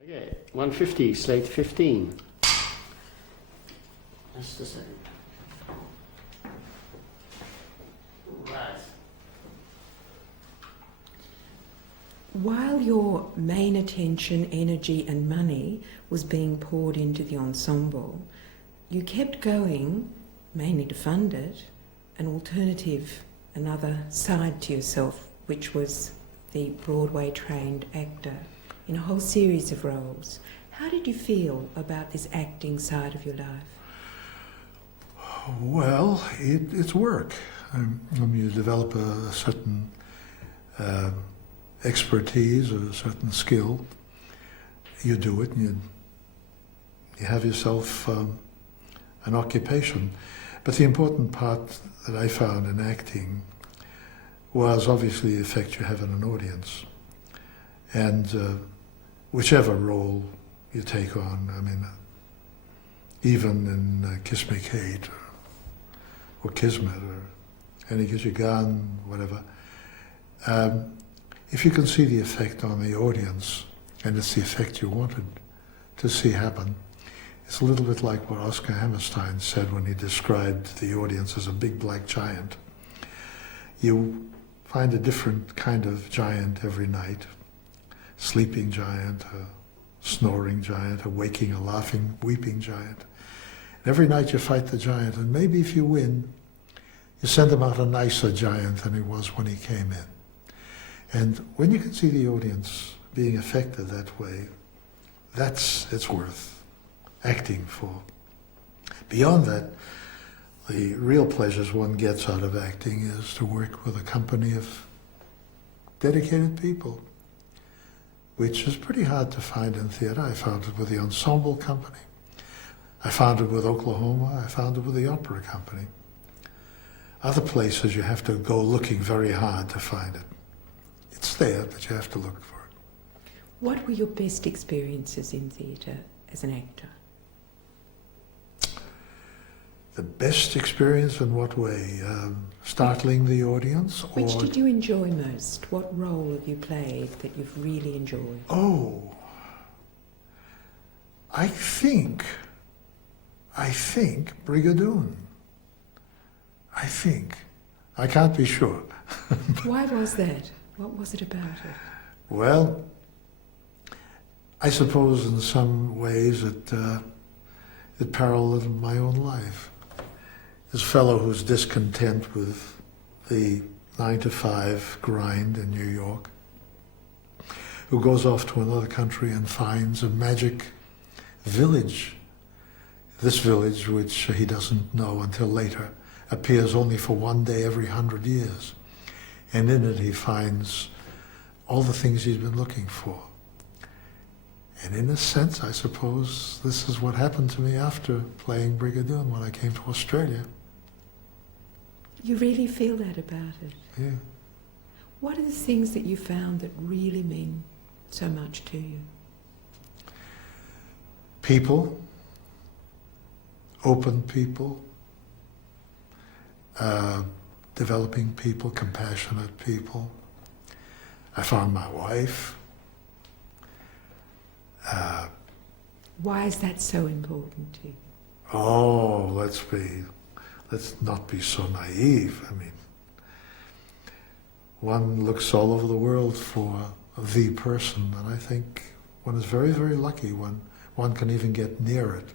Okay, 150, slate 15. Just a second. Right. While your main attention, energy and money was being poured into the ensemble, you kept going, mainly to fund it, an alternative, another side to yourself, which was the Broadway-trained actor in a whole series of roles. How did you feel about this acting side of your life? Well, it's work. When you develop a certain expertise or a certain skill, you do it and you have yourself an occupation. But the important part that I found in acting was obviously the effect you have on an audience. And whichever role you take on, I mean, even in Kiss Me Kate or Kismet or Any Kiss You Gun, whatever, if you can see the effect on the audience, and it's the effect you wanted to see happen, it's a little bit like what Oscar Hammerstein said when he described the audience as a big black giant. You find a different kind of giant every night. Sleeping giant, a snoring giant, a waking, a laughing, weeping giant. And every night you fight the giant, and maybe if you win, you send him out a nicer giant than he was when he came in. And when you can see the audience being affected that way, it's worth acting for. Beyond that, the real pleasures one gets out of acting is to work with a company of dedicated people, which is pretty hard to find in theatre. I found it with the Ensemble Company. I found it with Oklahoma. I found it with the Opera Company. Other places you have to go looking very hard to find it. It's there, but you have to look for it. What were your best experiences in theatre as an actor? The best experience in what way? Startling the audience? Which did you enjoy most? What role have you played that you've really enjoyed? Oh, I think Brigadoon. I think. I can't be sure. Why was that? What was it about it? Well, I suppose in some ways it paralleled my own life. This fellow who's discontent with the 9-to-5 grind in New York, who goes off to another country and finds a magic village. This village, which he doesn't know until later, appears only for one day every 100 years. And in it he finds all the things he's been looking for. And in a sense, I suppose, this is what happened to me after playing Brigadoon when I came to Australia. You really feel that about it? Yeah. What are the things that you found that really mean so much to you? People, open people, developing people, compassionate people. I found my wife. Why is that so important to you? Oh, let's not be so naive. I mean, one looks all over the world for the person, and I think one is very, very lucky when one can even get near it.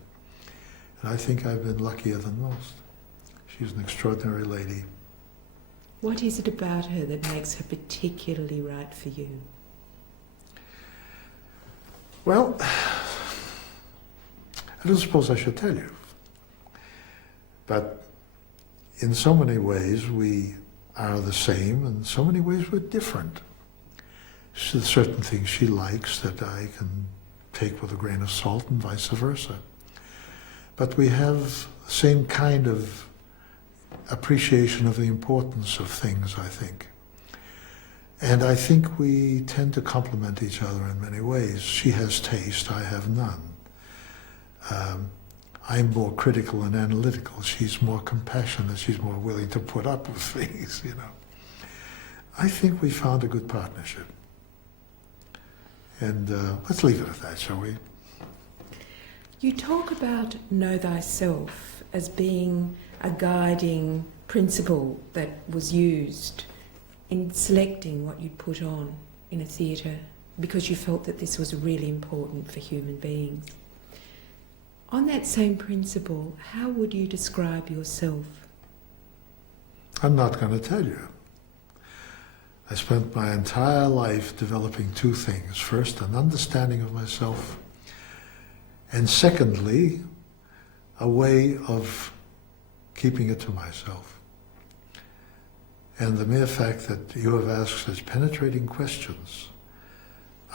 And I think I've been luckier than most. She's an extraordinary lady. What is it about her that makes her particularly right for you? Well, I don't suppose I should tell you, but in so many ways we are the same, and in so many ways we're different. There's certain things she likes that I can take with a grain of salt and vice versa. But we have the same kind of appreciation of the importance of things, I think. And I think we tend to complement each other in many ways. She has taste, I have none. I'm more critical and analytical. She's more compassionate. She's more willing to put up with things, you know. I think we found a good partnership. And let's leave it at that, shall we? You talk about know thyself as being a guiding principle that was used in selecting what you'd put on in a theatre because you felt that this was really important for human beings. On that same principle, how would you describe yourself? I'm not going to tell you. I spent my entire life developing two things. First, an understanding of myself, and secondly, a way of keeping it to myself. And the mere fact that you have asked such penetrating questions,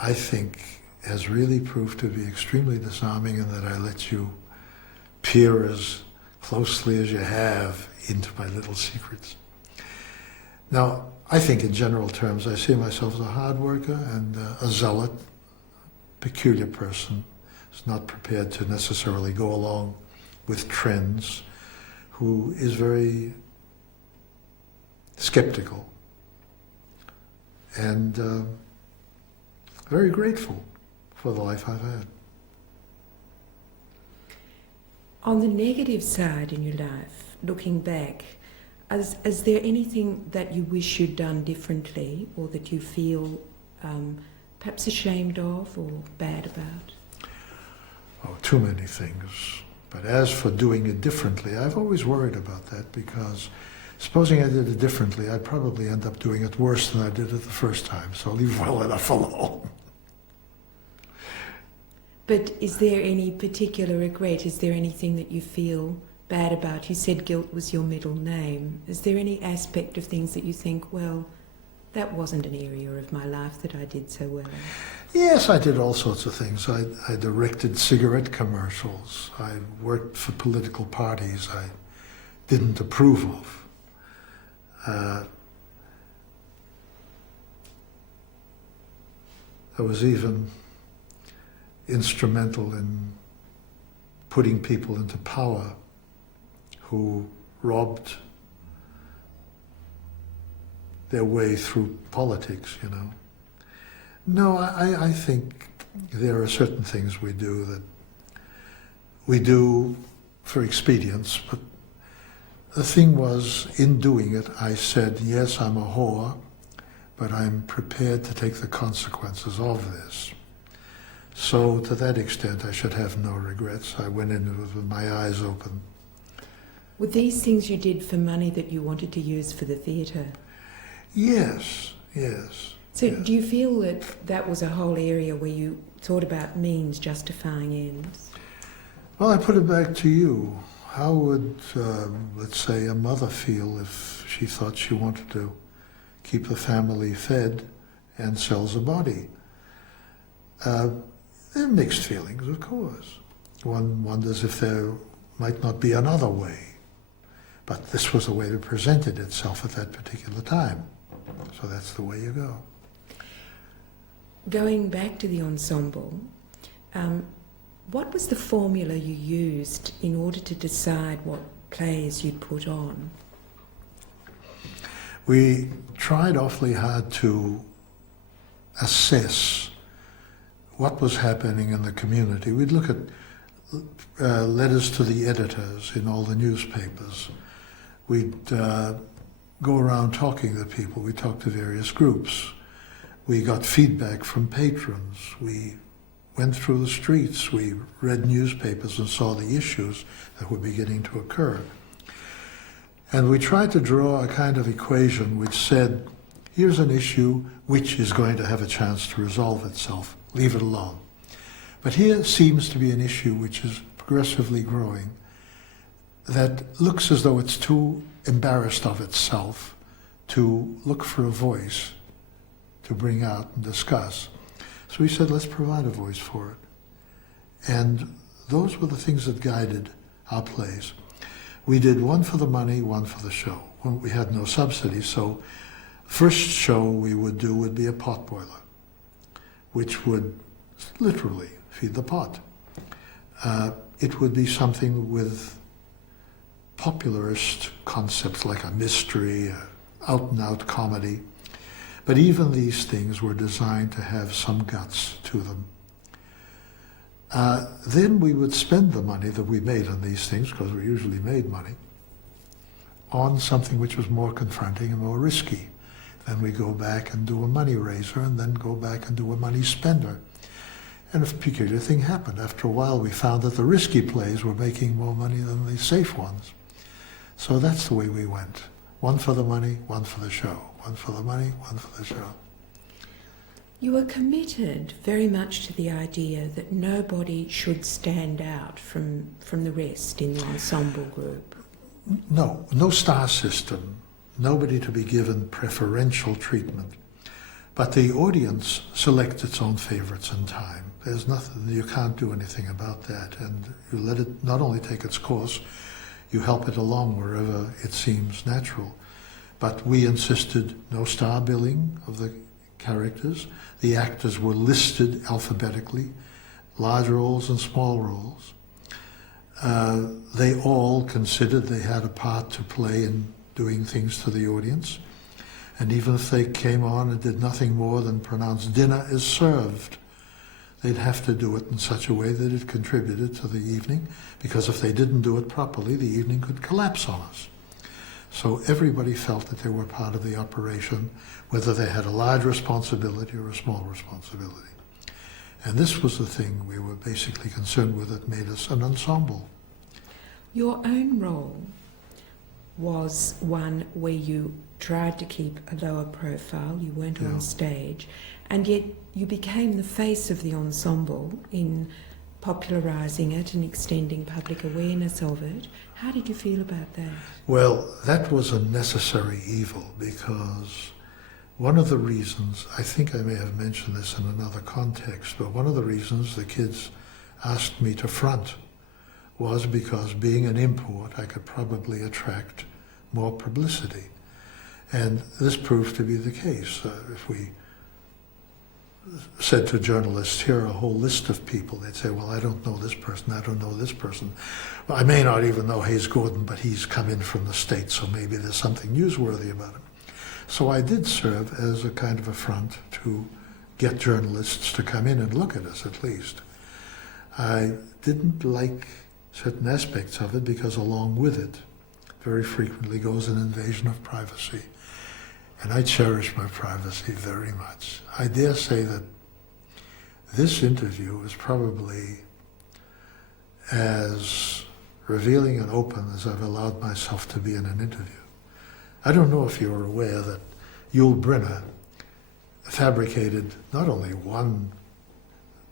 I think, has really proved to be extremely disarming, in that I let you peer as closely as you have into my little secrets. Now, I think in general terms, I see myself as a hard worker and a zealot, peculiar person who's not prepared to necessarily go along with trends, who is very skeptical and very grateful for the life I've had. On the negative side in your life, looking back, is there anything that you wish you'd done differently, or that you feel perhaps ashamed of or bad about? Oh, too many things. But as for doing it differently, I've always worried about that, because supposing I did it differently, I'd probably end up doing it worse than I did it the first time, so I'll leave well enough alone. But is there any particular regret? Is there anything that you feel bad about? You said guilt was your middle name. Is there any aspect of things that you think, well, that wasn't an area of my life that I did so well in? Yes, I did all sorts of things. I directed cigarette commercials. I worked for political parties I didn't approve of. I was even instrumental in putting people into power who robbed their way through politics, you know. No, I think there are certain things we do for expedience, but the thing was, in doing it, I said, yes, I'm a whore, but I'm prepared to take the consequences of this. So to that extent, I should have no regrets. I went in with my eyes open. Were these things you did for money that you wanted to use for the theatre? Yes, yes. So yes. do you feel that that was a whole area where you thought about means justifying ends? Well, I put it back to you. How would, let's say, a mother feel if she thought she wanted to keep the family fed and sells a body? There are mixed feelings, of course. One wonders if there might not be another way. But this was the way that presented itself at that particular time. So that's the way you go. Going back to the ensemble, what was the formula you used in order to decide what plays you'd put on? We tried awfully hard to assess what was happening in the community. We'd look at letters to the editors in all the newspapers. We'd go around talking to people. We talked to various groups. We got feedback from patrons. We went through the streets. We read newspapers and saw the issues that were beginning to occur. And we tried to draw a kind of equation which said, here's an issue which is going to have a chance to resolve itself. Leave it alone. But here seems to be an issue which is progressively growing that looks as though it's too embarrassed of itself to look for a voice to bring out and discuss. So we said, let's provide a voice for it. And those were the things that guided our plays. We did one for the money, one for the show. We had no subsidy, so first show we would do would be a pot boiler, which would literally feed the pot. It would be something with popularist concepts like a mystery, out-and-out comedy. But even these things were designed to have some guts to them. Then we would spend the money that we made on these things, because we usually made money, on something which was more confronting and more risky. Then we go back and do a money raiser, and then go back and do a money spender. And a peculiar thing happened. After a while, we found that the risky plays were making more money than the safe ones. So that's the way we went. One for the money, one for the show. One for the money, one for the show. You were committed very much to the idea that nobody should stand out from the rest in the ensemble group. No star system. Nobody to be given preferential treatment. But the audience selects its own favourites in time. There's nothing, you can't do anything about that. And you let it not only take its course, you help it along wherever it seems natural. But we insisted no star billing of the characters. The actors were listed alphabetically, large roles and small roles. They all considered they had a part to play in doing things to the audience. And even if they came on and did nothing more than pronounce dinner is served, they'd have to do it in such a way that it contributed to the evening, because if they didn't do it properly, the evening could collapse on us. So everybody felt that they were part of the operation, whether they had a large responsibility or a small responsibility. And this was the thing we were basically concerned with that made us an ensemble. Your own role was one where you tried to keep a lower profile, you weren't on stage, and yet you became the face of the ensemble in popularising it and extending public awareness of it. How did you feel about that? Well, that was a necessary evil, because one of the reasons, I think I may have mentioned this in another context, but one of the reasons the kids asked me to front was because being an import, I could probably attract more publicity. And this proved to be the case. If we said to journalists, here are a whole list of people, they'd say, well, I don't know this person, I don't know this person. Well, I may not even know Hayes Gordon, but he's come in from the States, so maybe there's something newsworthy about him. So I did serve as a kind of a front to get journalists to come in and look at us, at least. I didn't like certain aspects of it, because along with it very frequently goes an invasion of privacy. And I cherish my privacy very much. I dare say that this interview is probably as revealing and open as I've allowed myself to be in an interview. I don't know if you're aware that Yul Brynner fabricated not only one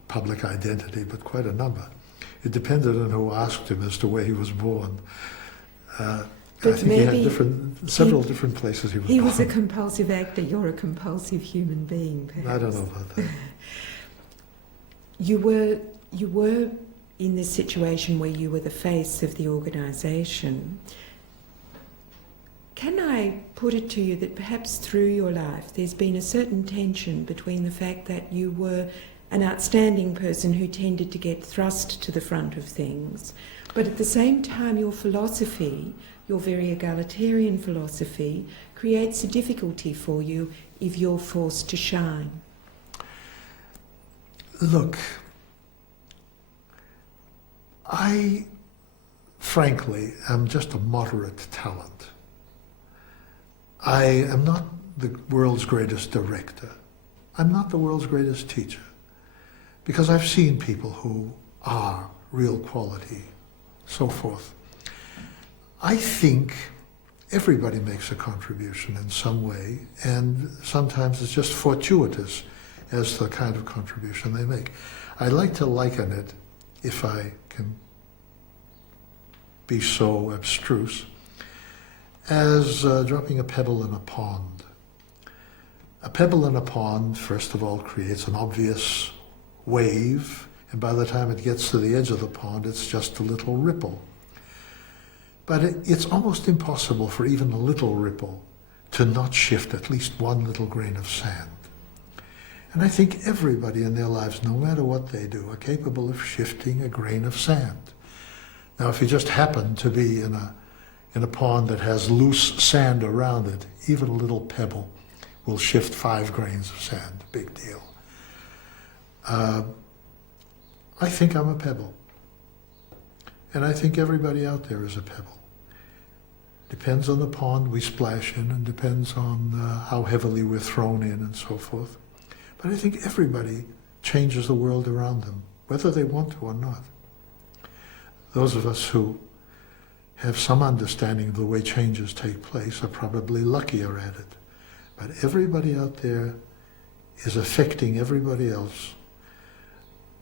public identity, but quite a number. It depended on who asked him as to where he was born. I think he had several different places he was born. He was a compulsive actor, you're a compulsive human being, perhaps. I don't know about that. You were in this situation where you were the face of the organisation. Can I put it to you that perhaps through your life there's been a certain tension between the fact that you were an outstanding person who tended to get thrust to the front of things, but at the same time your philosophy, your very egalitarian philosophy, creates a difficulty for you if you're forced to shine? Look, I frankly am just a moderate talent. I am not the world's greatest director. I'm not the world's greatest teacher, because I've seen people who are real quality, so forth. I think everybody makes a contribution in some way, and sometimes it's just fortuitous as the kind of contribution they make. I like to liken it, if I can be so abstruse, as dropping a pebble in a pond. A pebble in a pond, first of all, creates an obvious wave, and by the time it gets to the edge of the pond, it's just a little ripple. But it's almost impossible for even a little ripple to not shift at least one little grain of sand. And I think everybody in their lives, no matter what they do, are capable of shifting a grain of sand. Now, if you just happen to be in a pond that has loose sand around it, even a little pebble will shift 5 grains of sand. Big deal. I think I'm a pebble. And I think everybody out there is a pebble. Depends on the pond we splash in, and depends on how heavily we're thrown in and so forth. But I think everybody changes the world around them, whether they want to or not. Those of us who have some understanding of the way changes take place are probably luckier at it. But everybody out there is affecting everybody else.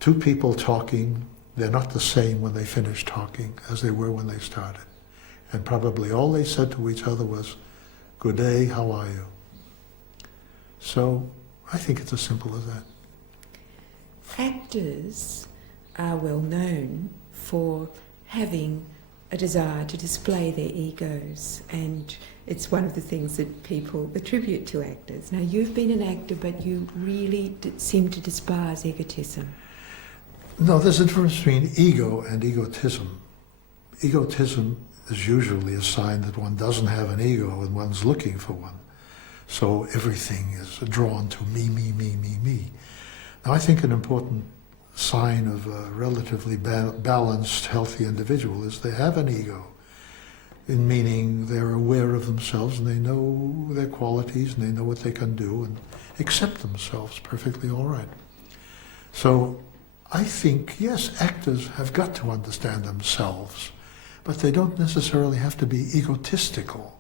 2 people talking, they're not the same when they finish talking as they were when they started. And probably all they said to each other was, "Good day, how are you?" So I think it's as simple as that. Actors are well known for having a desire to display their egos, and it's one of the things that people attribute to actors. Now, you've been an actor, but you really seem to despise egotism. No, there's a difference between ego and egotism. Egotism is usually a sign that one doesn't have an ego and one's looking for one. So everything is drawn to me, me, me, me, me. Now, I think an important sign of a relatively balanced, healthy individual is they have an ego, in meaning they're aware of themselves and they know their qualities and they know what they can do and accept themselves perfectly all right. So I think, yes, actors have got to understand themselves, but they don't necessarily have to be egotistical.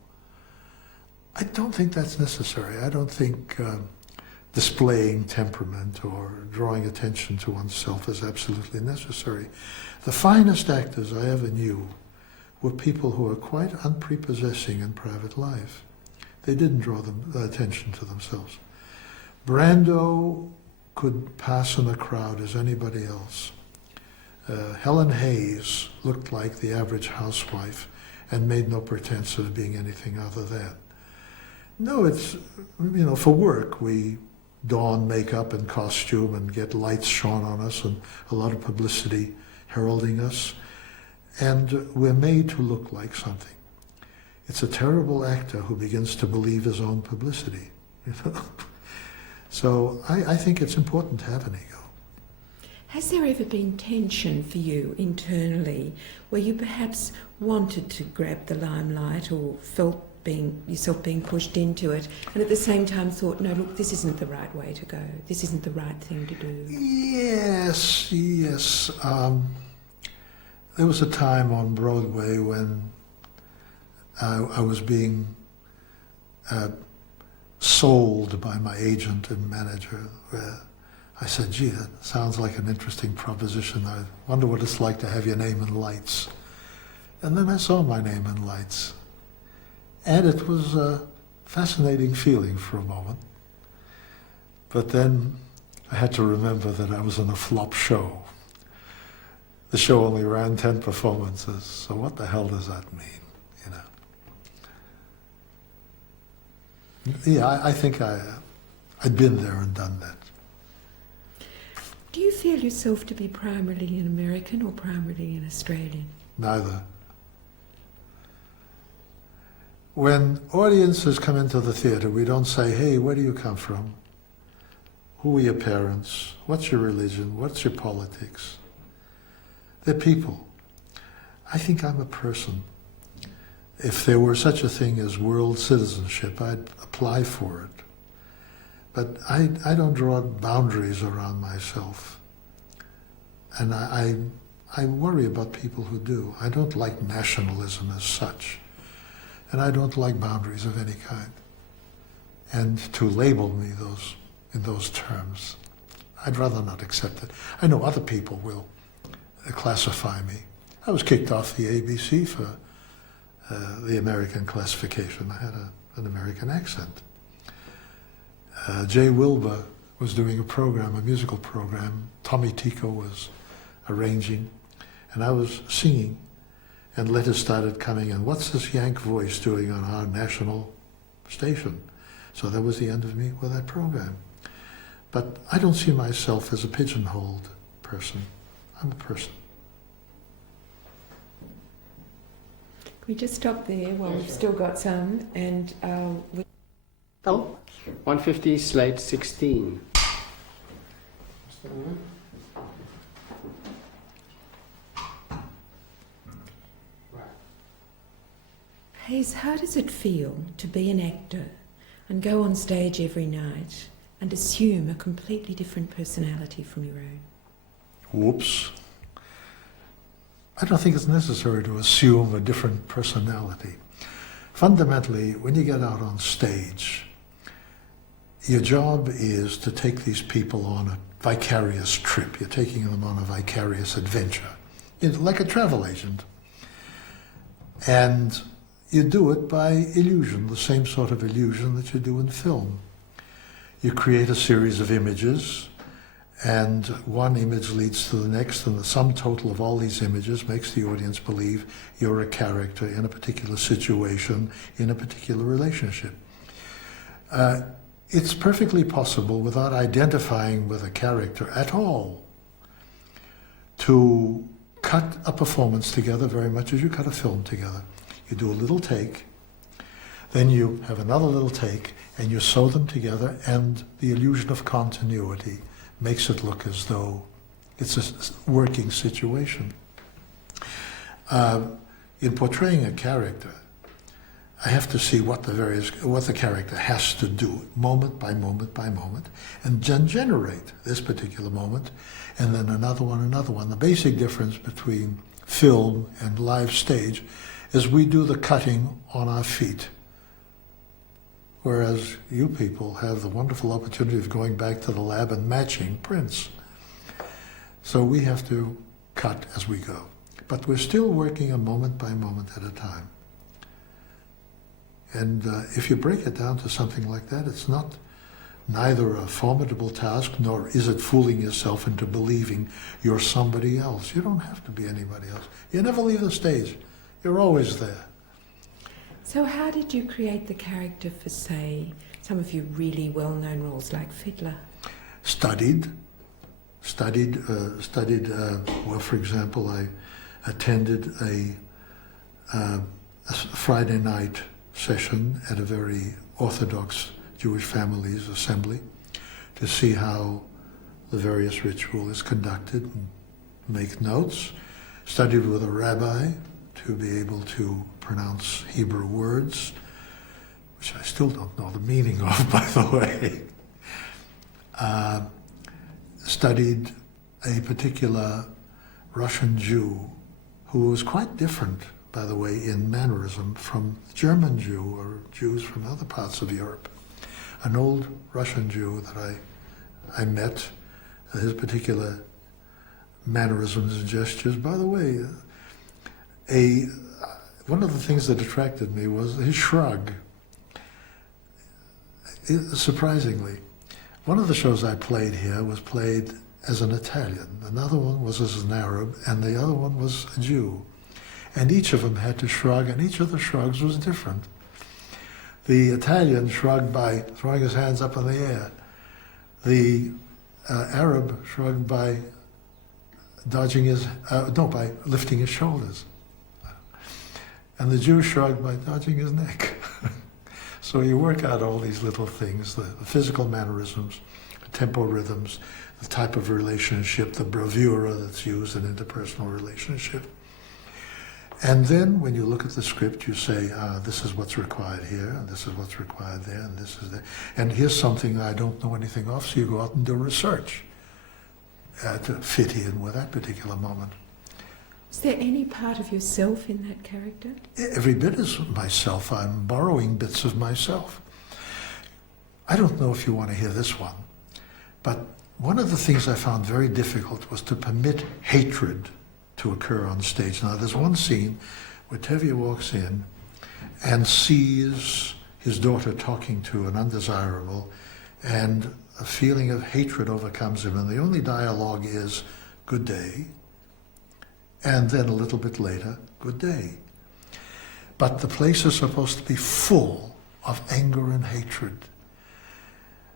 I don't think that's necessary. I don't think displaying temperament or drawing attention to oneself is absolutely necessary. The finest actors I ever knew were people who were quite unprepossessing in private life. They didn't draw attention to themselves. Brando could pass in a crowd as anybody else. Helen Hayes looked like the average housewife and made no pretense of being anything other than. No, it's, for work we don makeup and costume and get lights shone on us and a lot of publicity heralding us, and we're made to look like something. It's a terrible actor who begins to believe his own publicity. So I think it's important to have an ego. Has there ever been tension for you internally where you perhaps wanted to grab the limelight or felt yourself being pushed into it, and at the same time thought, no, look, this isn't the right way to go, this isn't the right thing to do? Yes. There was a time on Broadway when I was being sold by my agent and manager, where I said, gee, that sounds like an interesting proposition. I wonder what it's like to have your name in lights. And then I saw my name in lights. And it was a fascinating feeling for a moment. But then I had to remember that I was in a flop show. The show only ran 10 performances, so what the hell does that mean, Yeah, I think I'd been there and done that. Do you feel yourself to be primarily an American or primarily an Australian? Neither. When audiences come into the theatre, we don't say, hey, where do you come from? Who are your parents? What's your religion? What's your politics? They're people. I think I'm a person. If there were such a thing as world citizenship, I'd apply for it. But I don't draw boundaries around myself. And I worry about people who do. I don't like nationalism as such. And I don't like boundaries of any kind. And to label me in those terms, I'd rather not accept it. I know other people will classify me. I was kicked off the ABC for the American classification. I had an American accent. Jay Wilbur was doing a musical program. Tommy Tico was arranging, and I was singing, and letters started coming in. What's this Yank voice doing on our national station? So that was the end of me with that program. But I don't see myself as a pigeonholed person. I'm a person. Can we just stop there while we've still got some, and Oh, 150, slate 16. Hayes, how does it feel to be an actor and go on stage every night and assume a completely different personality from your own? Whoops. I don't think it's necessary to assume a different personality. Fundamentally, when you get out on stage, your job is to take these people on a vicarious trip. You're taking them on a vicarious adventure, like a travel agent. And you do it by illusion, the same sort of illusion that you do in film. You create a series of images, and one image leads to the next, and the sum total of all these images makes the audience believe you're a character in a particular situation, in a particular relationship. It's perfectly possible, without identifying with a character at all, to cut a performance together very much as you cut a film together. You do a little take, then you have another little take, and you sew them together, and the illusion of continuity makes it look as though it's a working situation. In portraying a character, I have to see what the character has to do, moment by moment by moment, and then generate this particular moment, and then another one. The basic difference between film and live stage is we do the cutting on our feet, whereas you people have the wonderful opportunity of going back to the lab and matching prints. So we have to cut as we go. But we're still working a moment by moment at a time. And if you break it down to something like that, it's neither a formidable task, nor is it fooling yourself into believing you're somebody else. You don't have to be anybody else. You never leave the stage. You're always there. So how did you create the character for, say, some of your really well-known roles like Fiddler? Studied. Well, for example, I attended a Friday night session at a very Orthodox Jewish family's assembly to see how the various ritual is conducted and make notes. Studied with a rabbi to be able to pronounce Hebrew words, which I still don't know the meaning of, by the way. Studied a particular Russian Jew who was quite different, by the way, in mannerism from German Jew or Jews from other parts of Europe. An old Russian Jew that I met, his particular mannerisms and gestures. By the way, one of the things that attracted me was his shrug. Surprisingly, one of the shows I played here was played as an Italian, another one was as an Arab, and the other one was a Jew. And each of them had to shrug, and each of the shrugs was different. The Italian shrugged by throwing his hands up in the air. The Arab shrugged by by lifting his shoulders. And the Jew shrugged by dodging his neck. So you work out all these little things, the physical mannerisms, the tempo rhythms, the type of relationship, the bravura that's used in interpersonal relationship. And then when you look at the script, you say, this is what's required here, and this is what's required there, and this is there. And here's something I don't know anything of, so you go out and do research to fit in with that particular moment. Is there any part of yourself in that character? Every bit is myself. I'm borrowing bits of myself. I don't know if you want to hear this one, but one of the things I found very difficult was to permit hatred to occur on stage. Now, there's one scene where Tevye walks in and sees his daughter talking to an undesirable, and a feeling of hatred overcomes him, and the only dialogue is, "Good day," and then a little bit later, "Good day." But the place is supposed to be full of anger and hatred.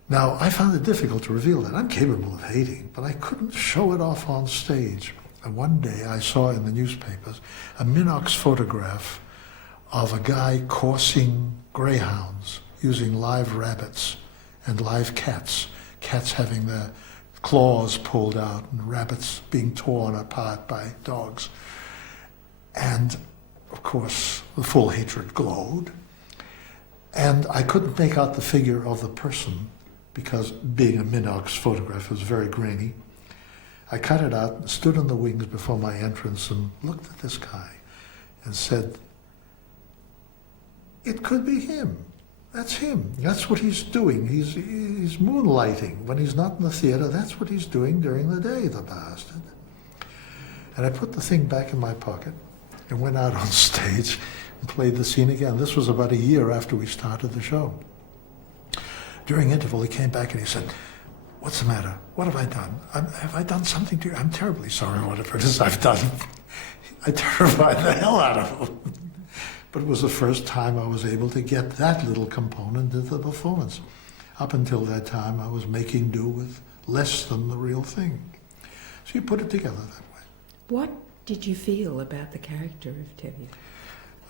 Now, I found it difficult to reveal that. I'm capable of hating, but I couldn't show it off on stage. And one day I saw in the newspapers a Minox photograph of a guy coursing greyhounds using live rabbits and live cats, cats having their claws pulled out and rabbits being torn apart by dogs. And, of course, the full hatred glowed. And I couldn't make out the figure of the person because, being a Minox photograph, it was very grainy. I cut it out and stood in the wings before my entrance and looked at this guy and said, it could be him. That's him. That's what he's doing. He's moonlighting. When he's not in the theatre, that's what he's doing during the day, the bastard. And I put the thing back in my pocket and went out on stage and played the scene again. This was about a year after we started the show. During interval, he came back and he said, what's the matter? What have I done? Have I done something to you? I'm terribly sorry whatever it is I've done. I terrified the hell out of him. But it was the first time I was able to get that little component into the performance. Up until that time, I was making do with less than the real thing. So you put it together that way. What did you feel about the character of Tevye?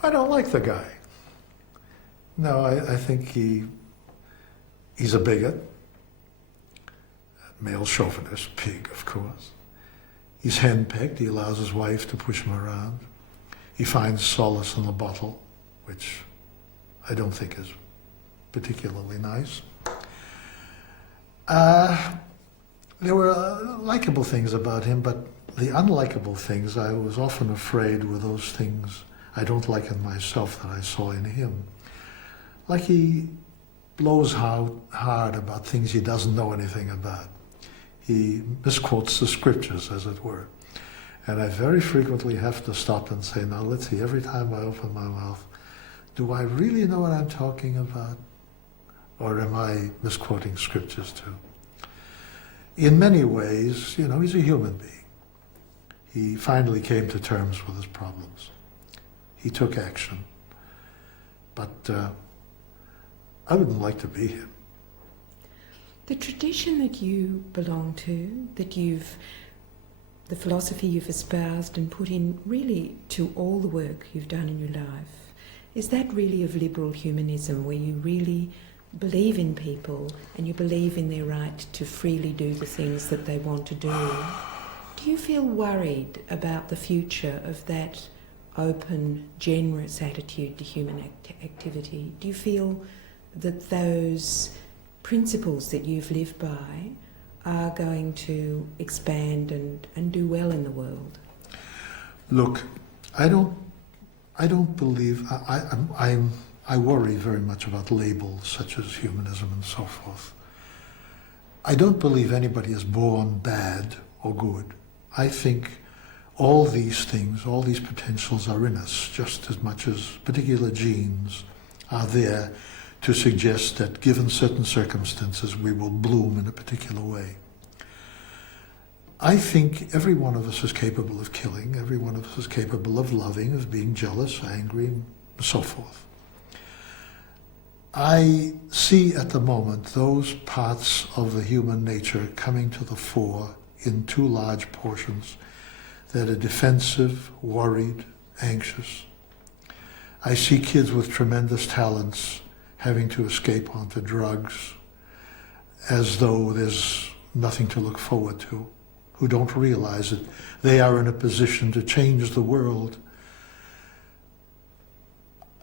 I don't like the guy. No, I think he's a bigot. Male chauvinist, pig, of course. He's henpecked. He allows his wife to push him around. He finds solace in the bottle, which I don't think is particularly nice. There were likable things about him, but the unlikable things, I was often afraid were those things I don't like in myself that I saw in him. Like he blows out hard about things he doesn't know anything about. He misquotes the scriptures, as it were. And I very frequently have to stop and say, now let's see, every time I open my mouth, do I really know what I'm talking about? Or am I misquoting scriptures too? In many ways, you know, he's a human being. He finally came to terms with his problems. He took action. But I wouldn't like to be him. The tradition that you belong to, the philosophy you've espoused and put in really to all the work you've done in your life, is that really of liberal humanism, where you really believe in people and you believe in their right to freely do the things that they want to do? Do you feel worried about the future of that open, generous attitude to human activity? Do you feel that those principles that you've lived by are going to expand and do well in the world? Look, I don't believe, I worry very much about labels such as humanism and so forth. I don't believe anybody is born bad or good. I think all these things, all these potentials are in us just as much as particular genes are there to suggest that given certain circumstances we will bloom in a particular way. I think every one of us is capable of killing, every one of us is capable of loving, of being jealous, angry, and so forth. I see at the moment those parts of the human nature coming to the fore in too large portions that are defensive, worried, anxious. I see kids with tremendous talents having to escape onto drugs as though there's nothing to look forward to, who don't realize that they are in a position to change the world.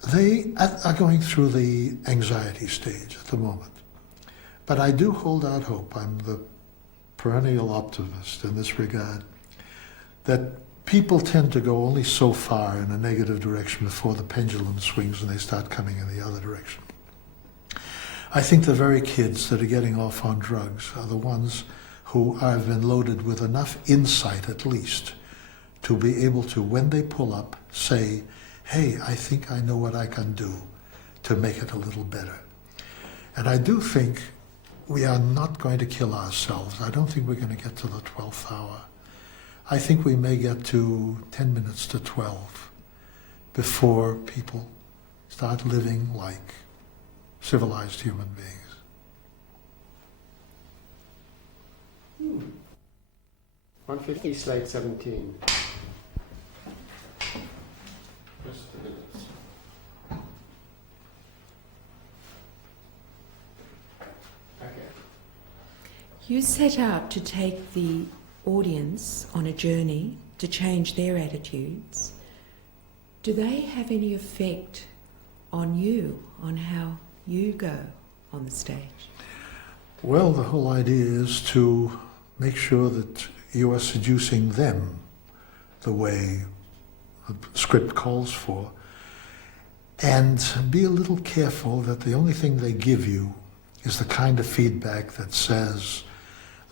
They are going through the anxiety stage at the moment. But I do hold out hope. I'm the perennial optimist in this regard, that people tend to go only so far in a negative direction before the pendulum swings and they start coming in the other direction. I think the very kids that are getting off on drugs are the ones who have been loaded with enough insight, at least, to be able to, when they pull up, say, hey, I think I know what I can do to make it a little better. And I do think we are not going to kill ourselves. I don't think we're going to get to the 12th hour. I think we may get to 10 minutes to 12 before people start living like civilized human beings. 150, slide 17. Just a minute. You set out to take the audience on a journey to change their attitudes. Do they have any effect on you, on how you go on the stage? Well, the whole idea is to make sure that you are seducing them the way the script calls for, and be a little careful that the only thing they give you is the kind of feedback that says,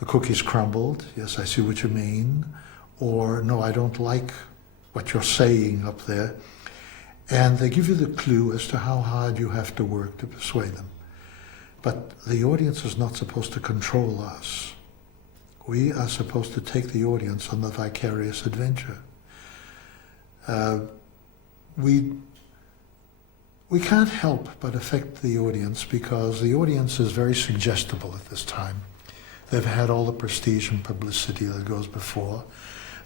the cookie's crumbled, yes, I see what you mean, or no, I don't like what you're saying up there. And they give you the clue as to how hard you have to work to persuade them. But the audience is not supposed to control us. We are supposed to take the audience on the vicarious adventure. We can't help but affect the audience because the audience is very suggestible at this time. They've had all the prestige and publicity that goes before.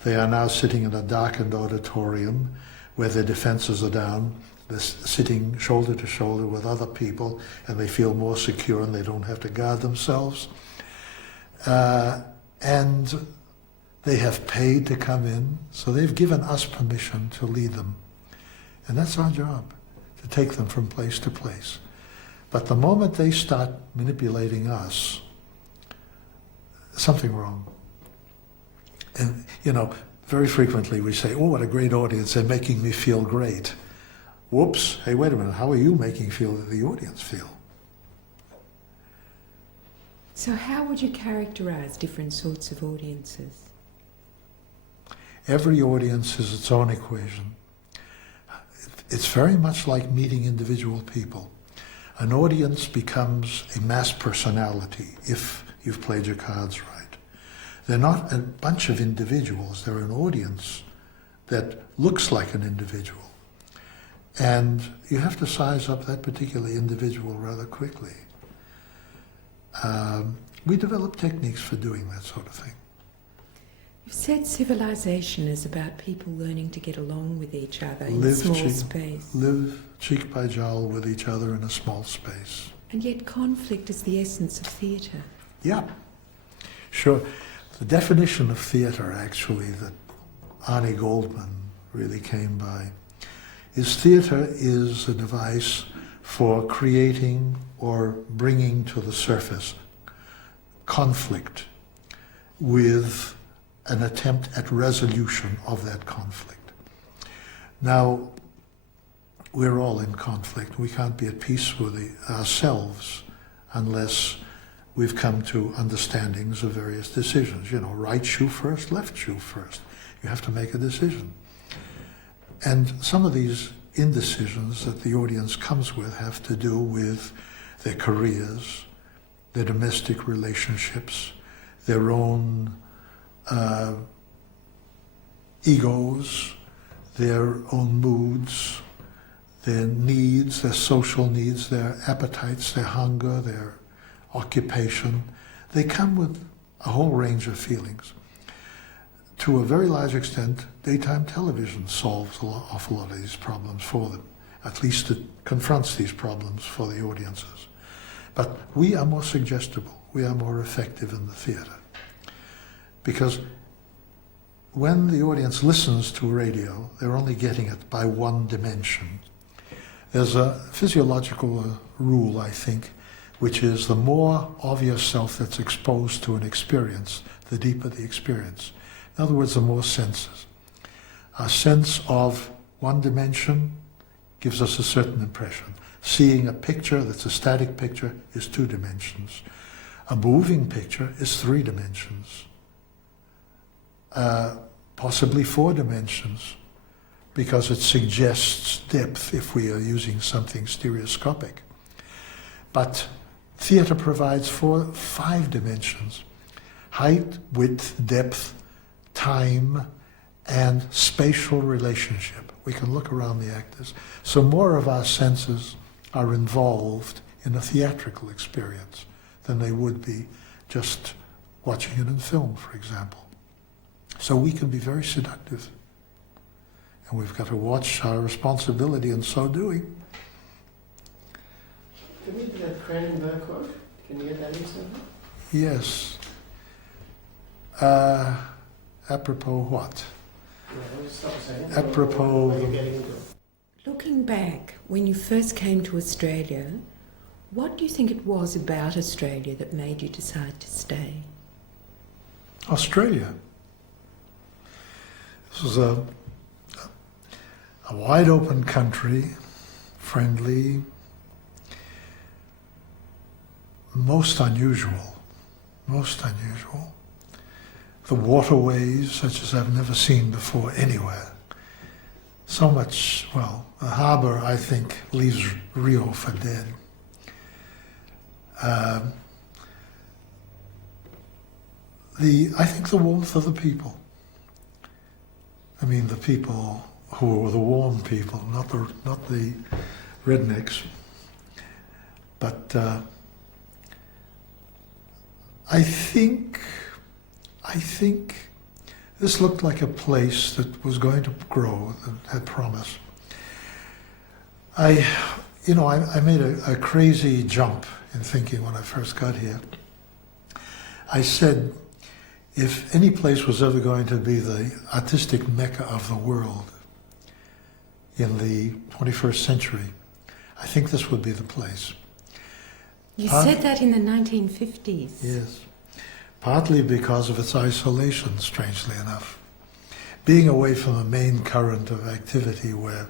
They are now sitting in a darkened auditorium where their defenses are down. They're sitting shoulder to shoulder with other people and they feel more secure and they don't have to guard themselves. And they have paid to come in, so they've given us permission to lead them. And that's our job, to take them from place to place. But the moment they start manipulating us, something wrong. And, you know, very frequently we say, oh, what a great audience, they're making me feel great. Whoops, hey, wait a minute, how are you making the audience feel? So how would you characterise different sorts of audiences? Every audience is its own equation. It's very much like meeting individual people. An audience becomes a mass personality if you've played your cards right. They're not a bunch of individuals, they're an audience that looks like an individual. And you have to size up that particular individual rather quickly. We develop techniques for doing that sort of thing. You've said civilization is about people learning to get along with each other in a small space. Live cheek by jowl with each other in a small space. And yet conflict is the essence of theatre. Yeah, sure. The definition of theatre, actually, that Arnie Goldman really came by, is theatre is a device for creating or bringing to the surface conflict with an attempt at resolution of that conflict. Now, we're all in conflict. We can't be at peace with ourselves unless we've come to understandings of various decisions. You know, right shoe first, left shoe first. You have to make a decision. And some of these indecisions that the audience comes with have to do with their careers, their domestic relationships, their own egos, their own moods, their needs, their social needs, their appetites, their hunger, their occupation. They come with a whole range of feelings. To a very large extent, daytime television solves an awful lot of these problems for them. At least it confronts these problems for the audiences. But we are more suggestible. We are more effective in the theatre. Because when the audience listens to radio, they're only getting it by one dimension. There's a physiological rule, I think, which is the more of yourself that's exposed to an experience, the deeper the experience. In other words, the more senses. A sense of one dimension gives us a certain impression. Seeing a picture that's a static picture is 2 dimensions. A moving picture is 3 dimensions. Possibly 4 dimensions, because it suggests depth if we are using something stereoscopic. But theatre provides 5 dimensions: height, width, depth, time, and spatial relationship. We can look around the actors. So more of our senses are involved in a theatrical experience than they would be just watching it in film, for example. So we can be very seductive. And we've got to watch our responsibility in so doing. Can we do that Cranenberg quote? Can you get that in something? Yes. Apropos what? Stop saying. Apropos. What are you getting into? Looking back, when you first came to Australia, what do you think it was about Australia that made you decide to stay? Australia. This was a wide open country, friendly, most unusual. The waterways, such as I've never seen before anywhere. So much, well, the harbour, I think, leaves Rio for dead. I think the warmth of the people. I mean, the people who were the warm people, not the rednecks. But I think this looked like a place that was going to grow, that had promise. I made a crazy jump in thinking when I first got here. I said, if any place was ever going to be the artistic mecca of the world in the 21st century, I think this would be the place. You said that in the 1950s. Yes. Partly because of its isolation, strangely enough. Being away from the main current of activity where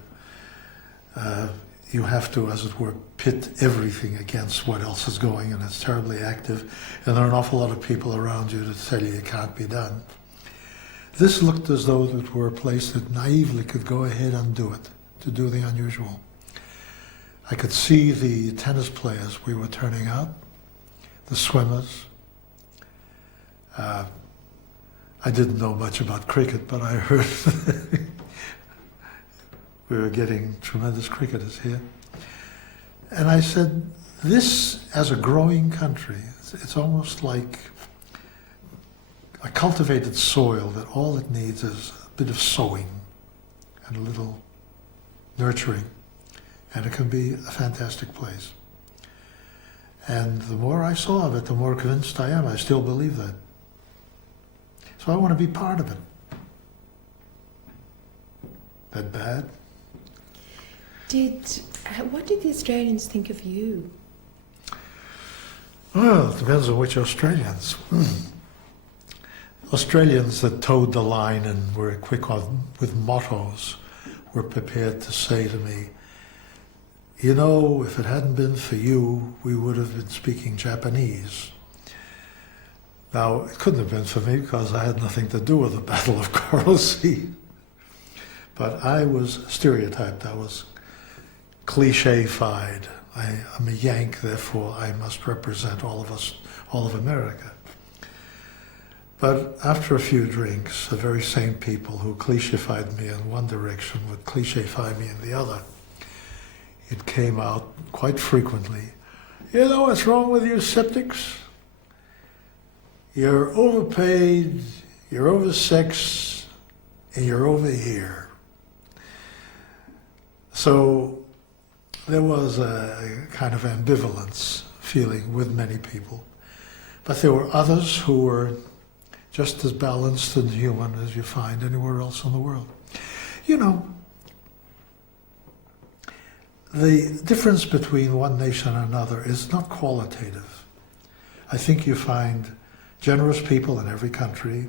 you have to, as it were, pit everything against what else is going, and it's terribly active, and there are an awful lot of people around you to tell you it can't be done. This looked as though it were a place that naively could go ahead and do it, to do the unusual. I could see the tennis players we were turning out, the swimmers. I didn't know much about cricket, but I heard we were getting tremendous cricketers here. And I said, this, as a growing country, it's almost like a cultivated soil that all it needs is a bit of sowing and a little nurturing, and it can be a fantastic place. And the more I saw of it, the more convinced I am. I still believe that. So I want to be part of it. That bad? What did the Australians think of you? Well, it depends on which Australians. Australians that towed the line and were quick with mottos were prepared to say to me, you know, if it hadn't been for you, we would have been speaking Japanese. Now, it couldn't have been for me because I had nothing to do with the Battle of Coral Sea. But I was stereotyped, I was cliche-fied. I'm a Yank, therefore I must represent all of us, all of America. But after a few drinks, the very same people who cliche-fied me in one direction would cliche-fy me in the other. It came out quite frequently. You know what's wrong with you skeptics? You're overpaid, you're oversexed, and you're over here. So there was a kind of ambivalence feeling with many people. But there were others who were just as balanced and human as you find anywhere else in the world. You know, the difference between one nation and another is not qualitative. I think you find generous people in every country,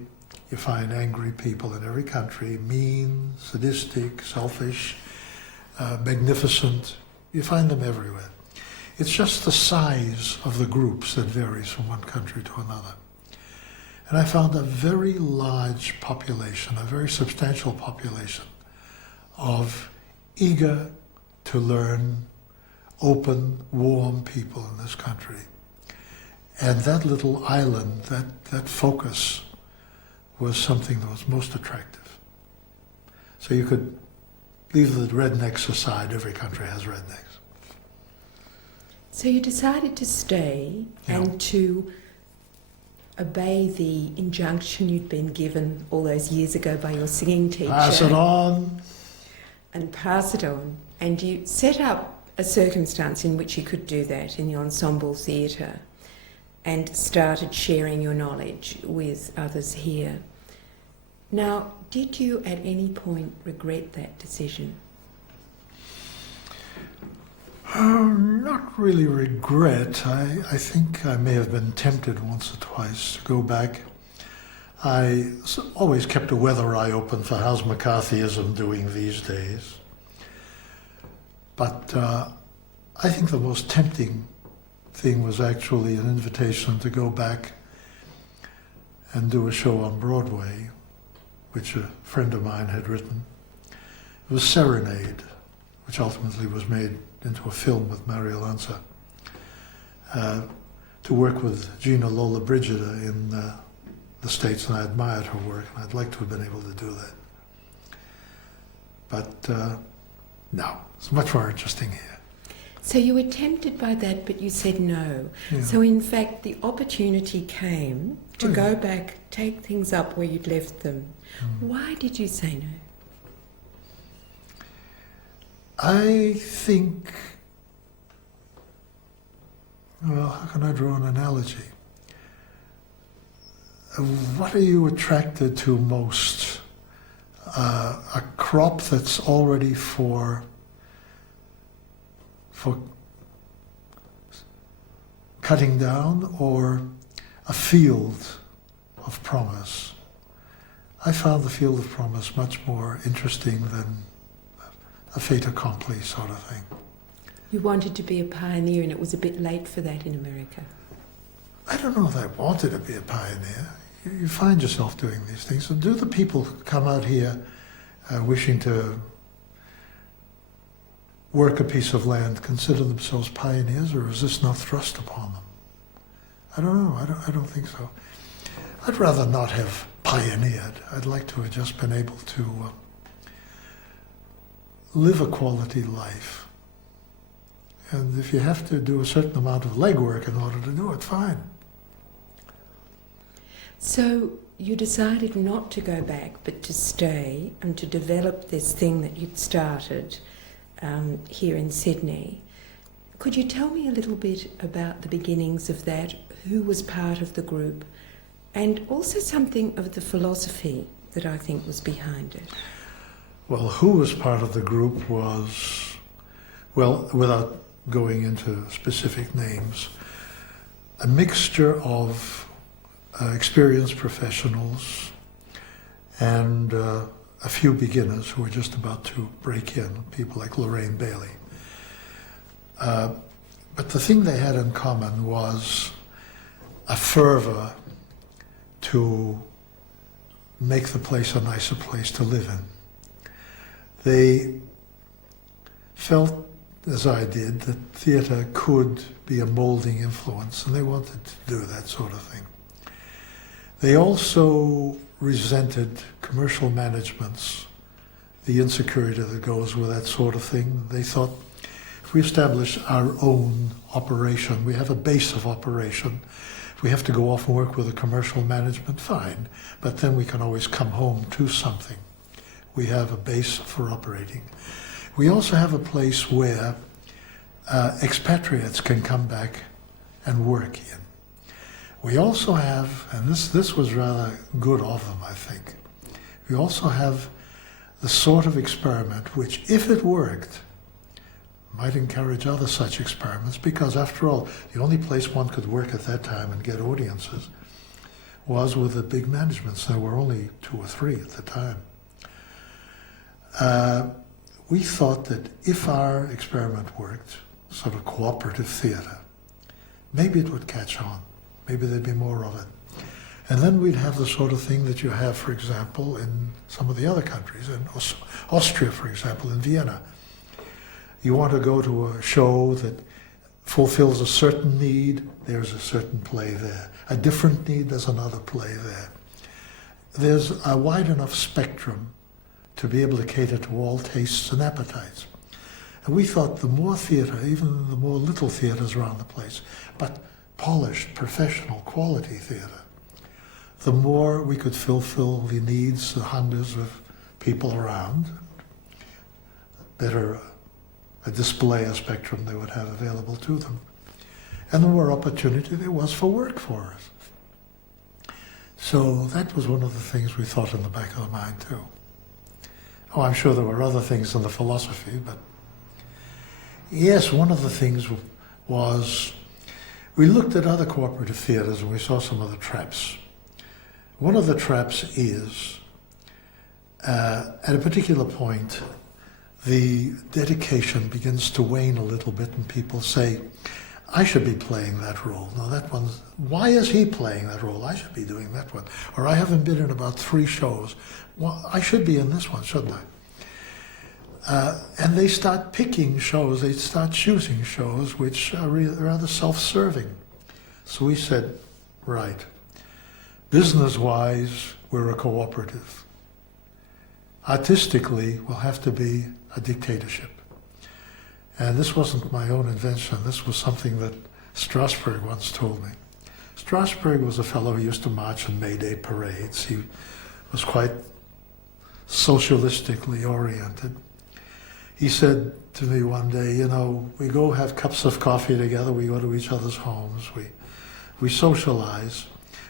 you find angry people in every country, mean, sadistic, selfish, magnificent. You find them everywhere. It's just the size of the groups that varies from one country to another. And I found a very large population, a very substantial population of eager to learn, open, warm people in this country. And that little island, that focus, was something that was most attractive. So you could leave the rednecks aside. Every country has rednecks. So you decided to stay and to obey the injunction you'd been given all those years ago by your singing teacher. Pass it on. And pass it on. And you set up a circumstance in which you could do that in the Ensemble Theatre. and started sharing your knowledge with others here. Now, did you at any point regret that decision? Not really regret. I think I may have been tempted once or twice to go back. I always kept a weather eye open for how's McCarthyism doing these days. But I think the most tempting thing was actually an invitation to go back and do a show on Broadway, which a friend of mine had written. It was Serenade, which ultimately was made into a film with Mario Lanza, to work with Gina Lollobrigida in the States, and I admired her work, and I'd like to have been able to do that. But no, it's much more interesting here. So you were tempted by that, but you said no. Yeah. So in fact, the opportunity came to go back, take things up where you'd left them. Why did you say no? I think, well, how can I draw an analogy? What are you attracted to most? A crop that's already for cutting down, or a field of promise? I found the field of promise much more interesting than a fait accompli sort of thing. You wanted to be a pioneer, and it was a bit late for that in America. I don't know that I wanted to be a pioneer. You find yourself doing these things. And do the people who come out here wishing to work a piece of land consider themselves pioneers, or is this not thrust upon them? I don't know. I don't think so. I'd rather not have pioneered. I'd like to have just been able to live a quality life. And if you have to do a certain amount of legwork in order to do it, fine. So you decided not to go back, but to stay and to develop this thing that you'd started here in Sydney. Could you tell me a little bit about the beginnings of that? Who was part of the group? And also something of the philosophy that I think was behind it. Well, who was part of the group was, well, without going into specific names, a mixture of experienced professionals and a few beginners who were just about to break in, people like Lorraine Bailey. But the thing they had in common was a fervour to make the place a nicer place to live in. They felt, as I did, that theatre could be a moulding influence, and they wanted to do that sort of thing. They also resented commercial managements, the insecurity that goes with that sort of thing. They thought, if we establish our own operation, we have a base of operation. If we have to go off and work with a commercial management, fine, but then we can always come home to something. We have a base for operating. We also have a place where expatriates can come back and work in. We also have, and this was rather good of them, I think, we also have the sort of experiment which, if it worked, might encourage other such experiments, because after all, the only place one could work at that time and get audiences was with the big managements. There were only 2 or 3 at the time. We thought that if our experiment worked, sort of cooperative theatre, maybe it would catch on. Maybe there'd be more of it. And then we'd have the sort of thing that you have, for example, in some of the other countries, in Austria, for example, in Vienna. You want to go to a show that fulfills a certain need, there's a certain play there. A different need, there's another play there. There's a wide enough spectrum to be able to cater to all tastes and appetites. And we thought the more theatre, even the more little theatres around the place, but polished, professional, quality theatre, the more we could fulfill the needs, the hungers of people around, better a display, a spectrum they would have available to them. And the more opportunity there was for work for us. So that was one of the things we thought in the back of the mind too. Oh, I'm sure there were other things in the philosophy, but yes, one of the things was we looked at other cooperative theatres and we saw some of the traps. One of the traps is, at a particular point, the dedication begins to wane a little bit and people say, I should be playing that role. No, that one's, why is he playing that role? I should be doing that one. Or I haven't been in about 3 shows. Well, I should be in this one, shouldn't I? And they start picking shows, they start choosing shows which are rather self-serving. So we said, right, business-wise, we're a cooperative. Artistically, we'll have to be a dictatorship. And this wasn't my own invention, this was something that Strasbourg once told me. Strasbourg was a fellow who used to march in May Day parades. He was quite socialistically oriented. He said to me one day, you know, we go have cups of coffee together, we go to each other's homes, we socialize.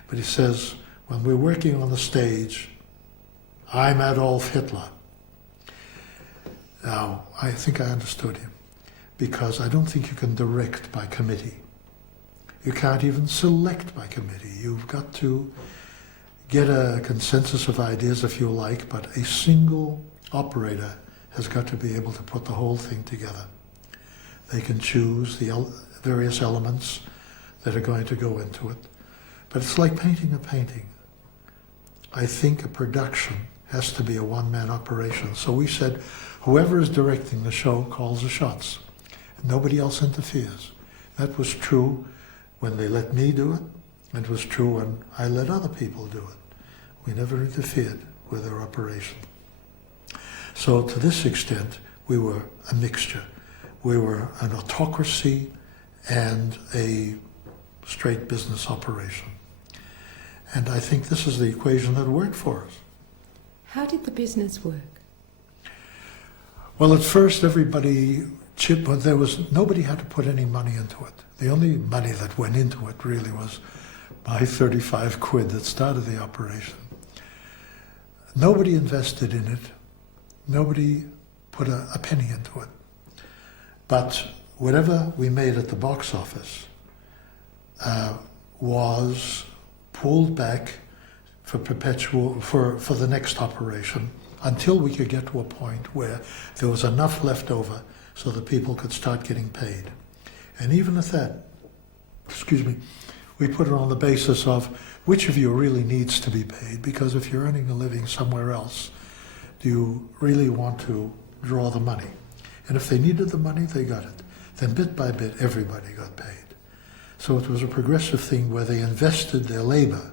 But he says, when we're working on the stage, I'm Adolf Hitler. Now, I think I understood him, because I don't think you can direct by committee. You can't even select by committee. You've got to get a consensus of ideas if you like, but a single operator has got to be able to put the whole thing together. They can choose the various elements that are going to go into it. But it's like painting a painting. I think a production has to be a one-man operation. So we said, whoever is directing the show calls the shots. Nobody else interferes. That was true when they let me do it. It was true when I let other people do it. We never interfered with their operation. So to this extent, we were a mixture. We were an autocracy and a straight business operation. And I think this is the equation that worked for us. How did the business work? Well, at first everybody chipped, but nobody had to put any money into it. The only money that went into it really was my 35 quid that started the operation. Nobody invested in it. Nobody put a penny into it. But whatever we made at the box office was pulled back for the next operation until we could get to a point where there was enough left over so that people could start getting paid. And even at that, we put it on the basis of which of you really needs to be paid, because if you're earning a living somewhere else, do you really want to draw the money? And if they needed the money, they got it. Then bit by bit, everybody got paid. So it was a progressive thing where they invested their labor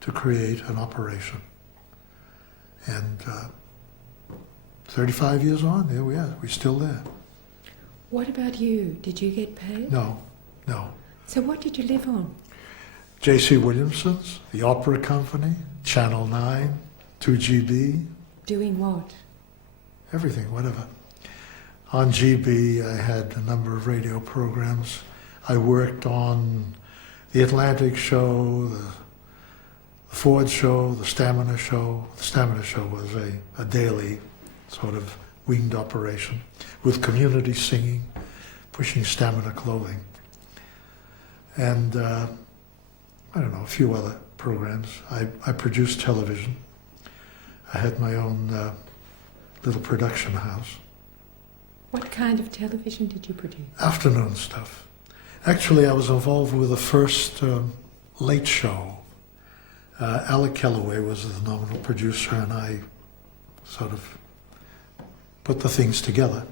to create an operation. And 35 years on, there we are, we're still there. What about you? Did you get paid? No. So what did you live on? J.C. Williamson's, the Opera Company, Channel 9, 2GB. Doing what? Everything, whatever. On GB, I had a number of radio programs. I worked on the Atlantic Show, the Ford Show, the Stamina Show. The Stamina Show was a daily sort of winged operation with community singing, pushing Stamina clothing. And I don't know, a few other programs. I produced television. I had my own little production house. What kind of television did you produce? Afternoon stuff. Actually, I was involved with the first late show. Alec Kellaway was the nominal producer, and I sort of put the things together.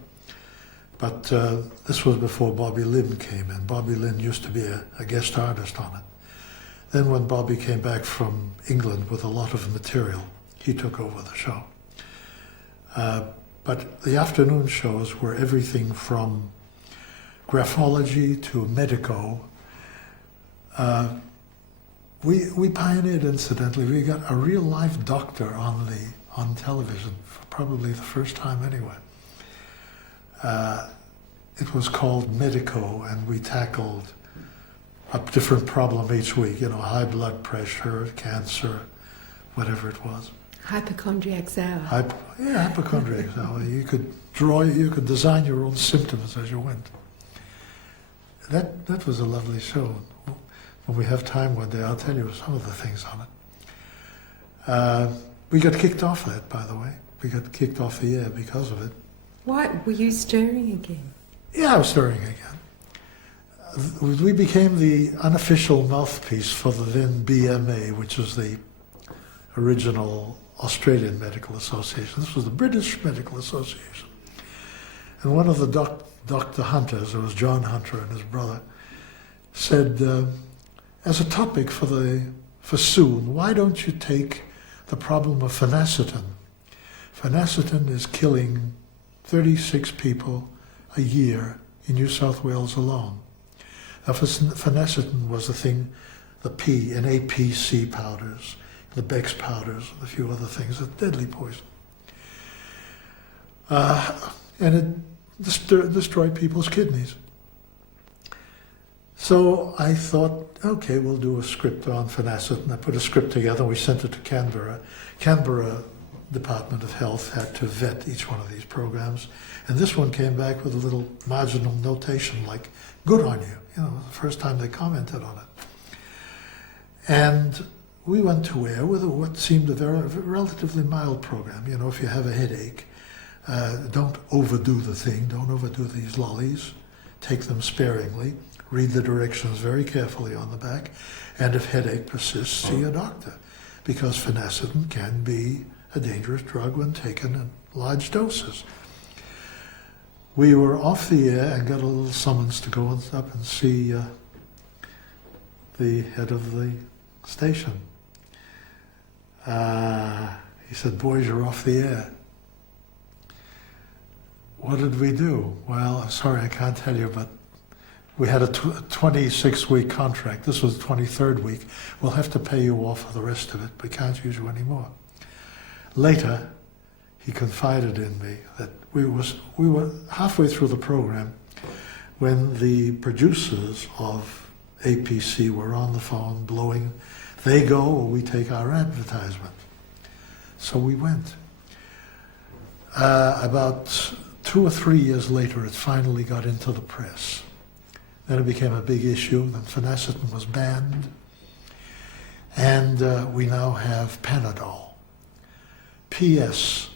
But this was before Bobby Lynn came in. Bobby Lynn used to be a guest artist on it. Then when Bobby came back from England with a lot of material, he took over the show. But the afternoon shows were everything from graphology to medico. We pioneered, incidentally. We got a real life doctor on television, for probably the first time anyway. It was called Medico, and we tackled a different problem each week, high blood pressure, cancer, whatever it was. Hypochondriac's hour. Hypochondriac's hour. You could design your own symptoms as you went. That was a lovely show. When we have time one day, I'll tell you some of the things on it. We got kicked off that, by the way. We got kicked off the air because of it. Why? Were you stirring again? Yeah, I was stirring again. We became the unofficial mouthpiece for the then BMA, which was the original Australian Medical Association. This was the British Medical Association. And one of the Dr. Hunters, it was John Hunter and his brother, said, as a topic for soon, why don't you take the problem of phenacetin? Phenacetin is killing 36 people a year in New South Wales alone. Now, phenacetin was the thing, the P in APC powders, the Bex powders, and a few other things, a deadly poison. And it destroyed people's kidneys. So I thought, okay, we'll do a script on phenacetin. I put a script together, we sent it to Canberra. Canberra Department of Health had to vet each one of these programs. And this one came back with a little marginal notation like, good on you. The first time they commented on it. And we went to air with what seemed a very relatively mild program. If you have a headache, don't overdo the thing, don't overdo these lollies, take them sparingly, read the directions very carefully on the back, and if headache persists, see a doctor, because phenacetin can be a dangerous drug when taken in large doses. We were off the air and got a little summons to go up and see the head of the station. He said, boys, you're off the air. What did we do? Well, I'm sorry, I can't tell you, but we had a 26-week contract. This was the 23rd week. We'll have to pay you off for the rest of it. We can't use you anymore. Later, he confided in me that we were halfway through the program when the producers of APC were on the phone blowing, they go or we take our advertisement. So we went. About 2 or 3 years later, it finally got into the press. Then it became a big issue. Then phenacetin was banned. And we now have Panadol. P.S.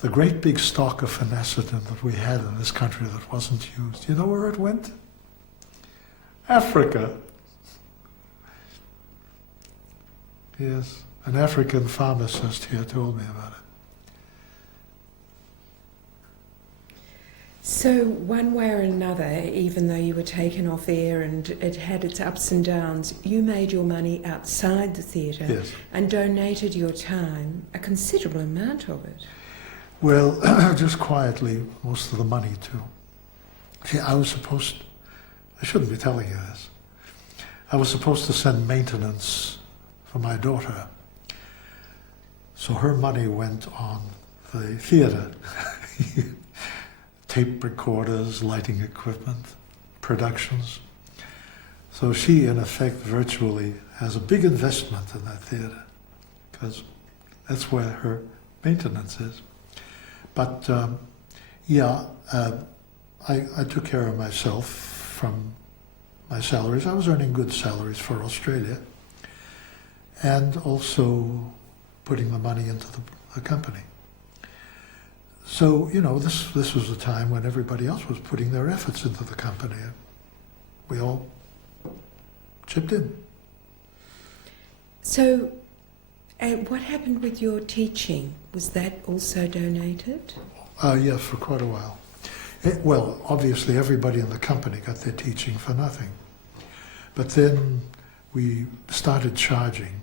The great big stock of phenacetin that we had in this country that wasn't used, you know where it went? Africa. Yes, an African pharmacist here told me about it. So one way or another, even though you were taken off air and it had its ups and downs, you made your money outside the theatre. Yes. And donated your time, a considerable amount of it. Well, just quietly, most of the money too. See, I shouldn't be telling you this. I was supposed to send maintenance for my daughter. So her money went on the theatre. Tape recorders, lighting equipment, productions. So she, in effect, virtually has a big investment in that theatre because that's where her maintenance is. But I took care of myself from my salaries. I was earning good salaries for Australia and also putting the money into the company. So, this was a time when everybody else was putting their efforts into the company. We all chipped in. So, what happened with your teaching? Was that also donated? Yeah, for quite a while. Well, obviously everybody in the company got their teaching for nothing. But then we started charging.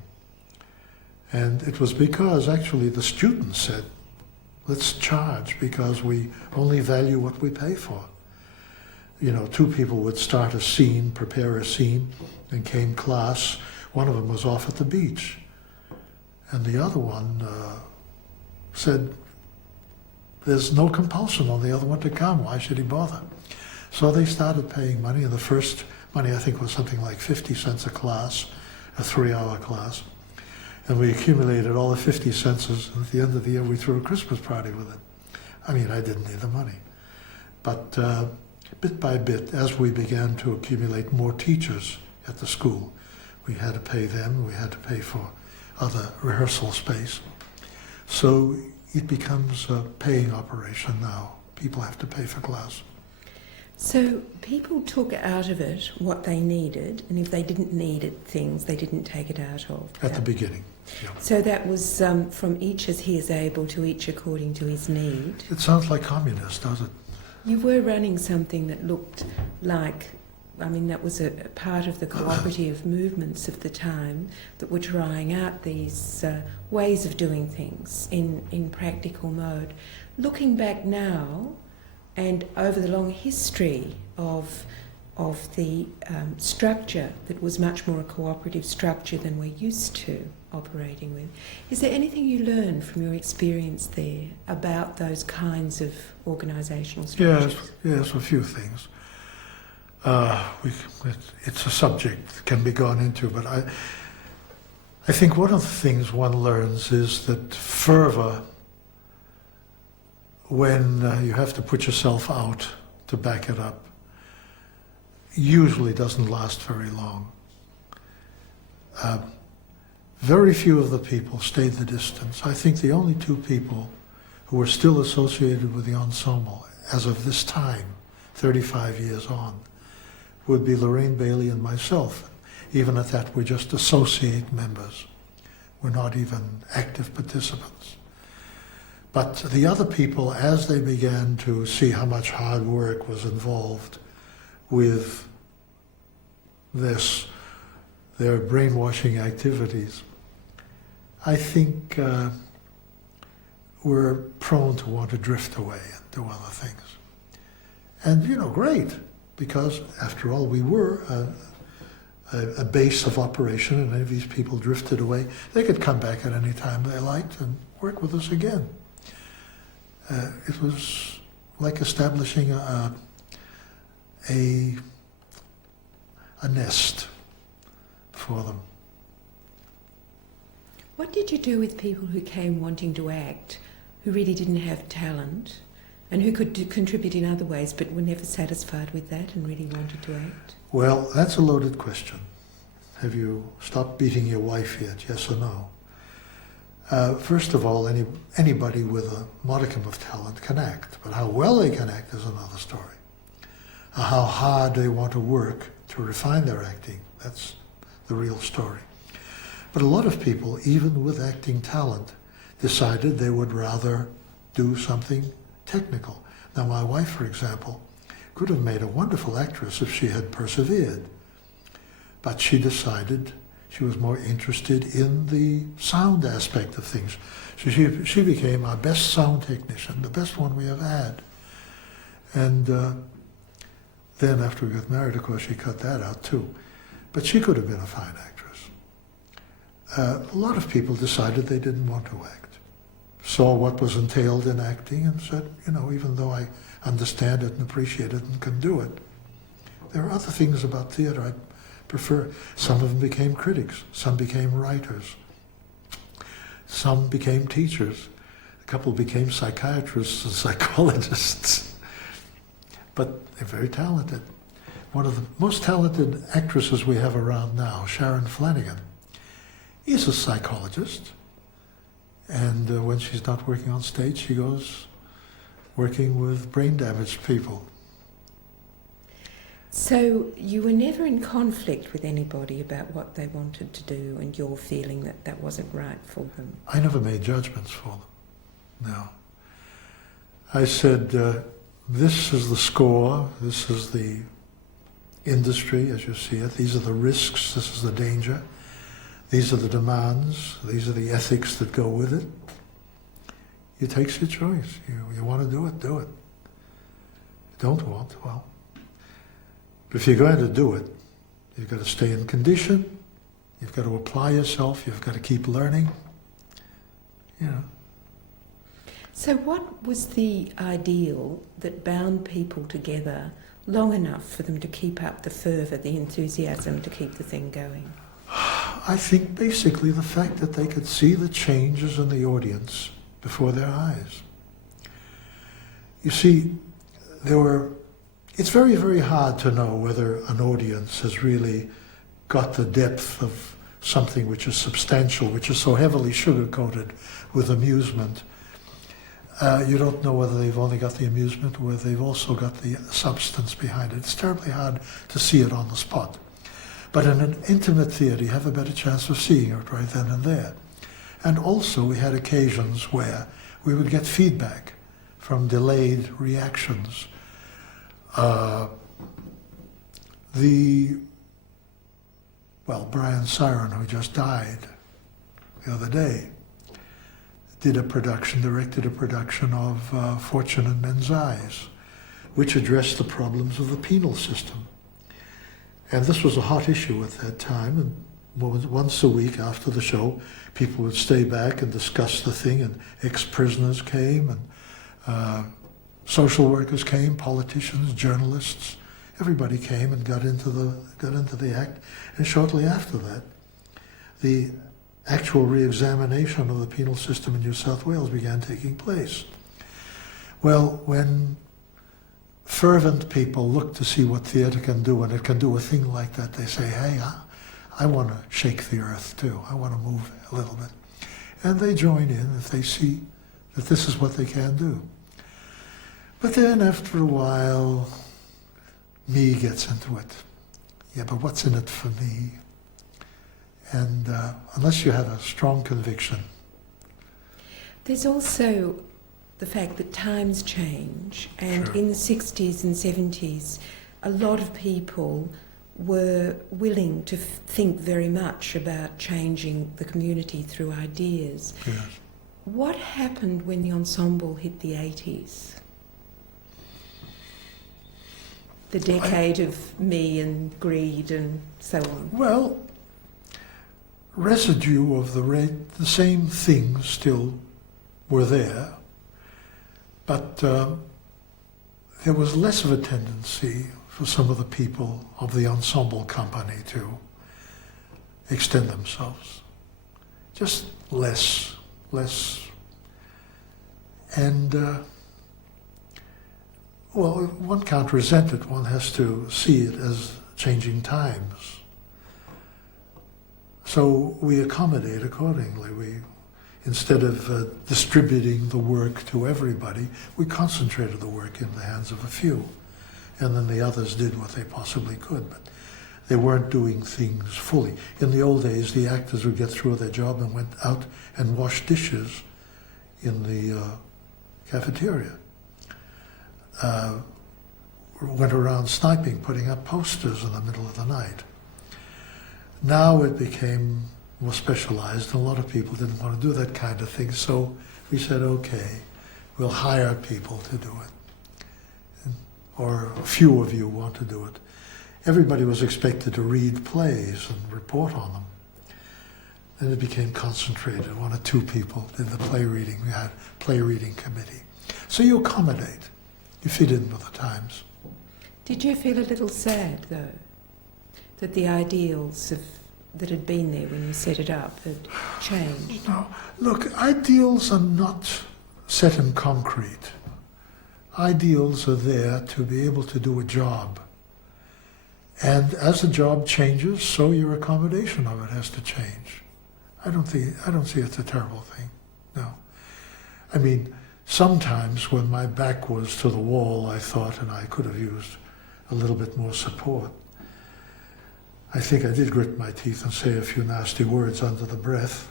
And it was because actually the students said, let's charge because we only value what we pay for. 2 people would start a scene, prepare a scene, and came class. One of them was off at the beach. And the other one said, there's no compulsion on the other one to come. Why should he bother? So they started paying money, and the first money I think was something like 50 cents a class, a 3-hour class. And we accumulated all the 50 cents, and at the end of the year we threw a Christmas party with it. I mean, I didn't need the money. But bit by bit, as we began to accumulate more teachers at the school, we had to pay them, we had to pay for other rehearsal space. So it becomes a paying operation now. People have to pay for class. So people took out of it what they needed, and if they didn't need it, things they didn't take it out of. At the beginning, yeah. So that was from each as he is able to each according to his need. It sounds like communist, does it? You were running something that looked like, I mean, that was a part of the cooperative movements of the time that were trying out these ways of doing things in practical mode. Looking back now, and over the long history of the structure that was much more a cooperative structure than we're used to operating with, is there anything you learned from your experience there about those kinds of organisational structures? Yes, a few things. It's a subject that can be gone into, but I think one of the things one learns is that fervour, when you have to put yourself out to back it up, usually doesn't last very long. Very few of the people stayed the distance. I think the only two people who were still associated with the ensemble, as of this time, 35 years on, would be Lorraine Bailey and myself. Even at that, we're just associate members. We're not even active participants. But the other people, as they began to see how much hard work was involved with this, their brainwashing activities, I think we're prone to want to drift away and do other things. And, great, because after all, we were a base of operation, and if these people drifted away, they could come back at any time they liked and work with us again. It was like establishing a nest for them. What did you do with people who came wanting to act, who really didn't have talent, and who could contribute in other ways but were never satisfied with that and really wanted to act? Well, that's a loaded question. Have you stopped beating your wife yet, yes or no? First of all, anybody with a modicum of talent can act, but how well they can act is another story. How hard they want to work to refine their acting, that's the real story. But a lot of people, even with acting talent, decided they would rather do something technical. Now, my wife, for example, could have made a wonderful actress if she had persevered, but she decided she was more interested in the sound aspect of things. So she became our best sound technician, the best one we ever had. And then after we got married, of course, she cut that out too. But she could have been a fine actress. A lot of people decided they didn't want to act, saw what was entailed in acting and said, even though I understand it and appreciate it and can do it, there are other things about theatre I prefer. Some of them became critics, some became writers, some became teachers, a couple became psychiatrists and psychologists, but they're very talented. One of the most talented actresses we have around now, Sharon Flanagan, is a psychologist, and when she's not working on stage, she goes working with brain-damaged people. So you were never in conflict with anybody about what they wanted to do and your feeling that that wasn't right for them? I never made judgments for them, no. I said, this is the score, this is the industry as you see it, these are the risks, this is the danger, these are the demands, these are the ethics that go with it. You take your choice. You want to do it, do it. You don't want, well. But if you're going to do it, you've got to stay in condition, you've got to apply yourself, you've got to keep learning, So what was the ideal that bound people together long enough for them to keep up the fervour, the enthusiasm to keep the thing going? I think basically the fact that they could see the changes in the audience before their eyes. You see, it's very, very hard to know whether an audience has really got the depth of something which is substantial, which is so heavily sugar-coated with amusement. You don't know whether they've only got the amusement or whether they've also got the substance behind it. It's terribly hard to see it on the spot. But in an intimate theatre, you have a better chance of seeing it right then and there. And also we had occasions where we would get feedback from delayed reactions. Brian Siren, who just died the other day, directed a production of Fortune in Men's Eyes, which addressed the problems of the penal system. And this was a hot issue at that time, and once a week after the show, people would stay back and discuss the thing, and ex-prisoners came, and social workers came, politicians, journalists, everybody came and got into the act. And shortly after that, the actual re-examination of the penal system in New South Wales began taking place. Well, when fervent people look to see what theatre can do, and it can do a thing like that, they say, hey, I want to shake the earth too. I want to move a little bit. And they join in if they see that this is what they can do. But then after a while, me gets into it. Yeah, but what's in it for me? And unless you have a strong conviction. There's also the fact that times change, and Sure. in the 60s and 70s, a lot of people were willing to think very much about changing the community through ideas. Yes. What happened when the ensemble hit the 80s? The decade of me and greed and so on. Well, residue of the same things still were there, but there was less of a tendency for some of the people of the ensemble company to extend themselves. Just less. And, one can't resent it. One has to see it as changing times. So we accommodate accordingly. Instead of distributing the work to everybody, we concentrated the work in the hands of a few. And then the others did what they possibly could, but they weren't doing things fully. In the old days, the actors would get through their job and went out and washed dishes in the cafeteria. Went around sniping, putting up posters in the middle of the night. Now it became more specialized, and a lot of people didn't want to do that kind of thing, so we said, okay, we'll hire people to do it. Or a few of you want to do it. Everybody was expected to read plays and report on them. Then it became concentrated. One or two people did the play reading. We had a play reading committee. So you accommodate. You fit in with the times. Did you feel a little sad, though, that the ideals that had been there when you set it up had changed? No. Look, ideals are not set in concrete. Ideals are there to be able to do a job. And as the job changes, so your accommodation of it has to change. I don't see it's a terrible thing. No. I mean, sometimes when my back was to the wall, I thought, and I could have used a little bit more support. I think I did grit my teeth and say a few nasty words under the breath.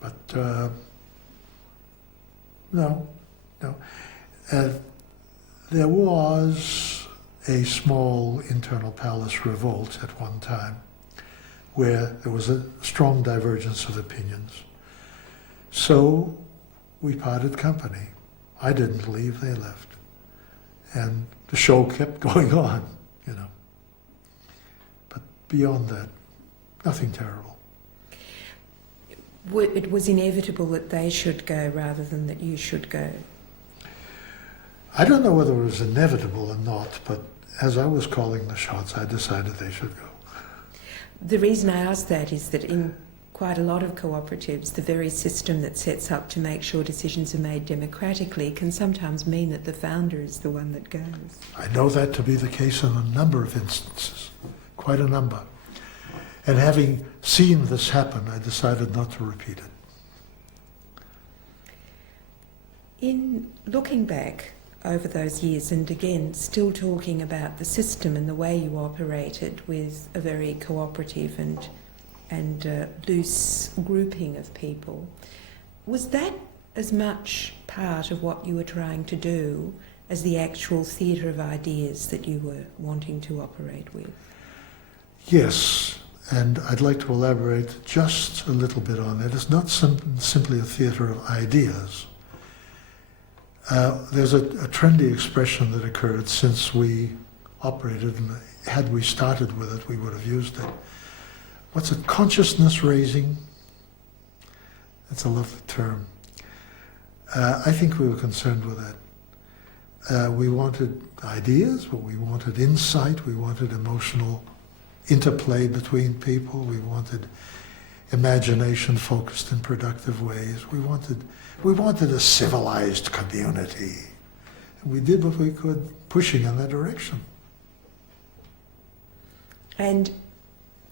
But no. There was a small internal palace revolt at one time where there was a strong divergence of opinions. So we parted company. I didn't leave, they left. And the show kept going on, But beyond that, nothing terrible. it was inevitable that they should go rather than that you should go? I don't know whether it was inevitable or not, but as I was calling the shots, I decided they should go. The reason I ask that is that in quite a lot of cooperatives, the very system that sets up to make sure decisions are made democratically can sometimes mean that the founder is the one that goes. I know that to be the case in a number of instances, quite a number. And having seen this happen, I decided not to repeat it. In looking back over those years, and again, still talking about the system and the way you operated with a very cooperative and loose grouping of people, was that as much part of what you were trying to do as the actual theatre of ideas that you were wanting to operate with? Yes, and I'd like to elaborate just a little bit on that. It's not simply a theatre of ideas. There's a trendy expression that occurred since we operated, and had we started with it, we would have used it. What's it? Consciousness raising? That's a lovely term. I think we were concerned with that. We wanted ideas, but we wanted insight, we wanted emotional interplay between people, we wanted imagination focused in productive ways. We wanted a civilized community. And we did what we could, pushing in that direction. And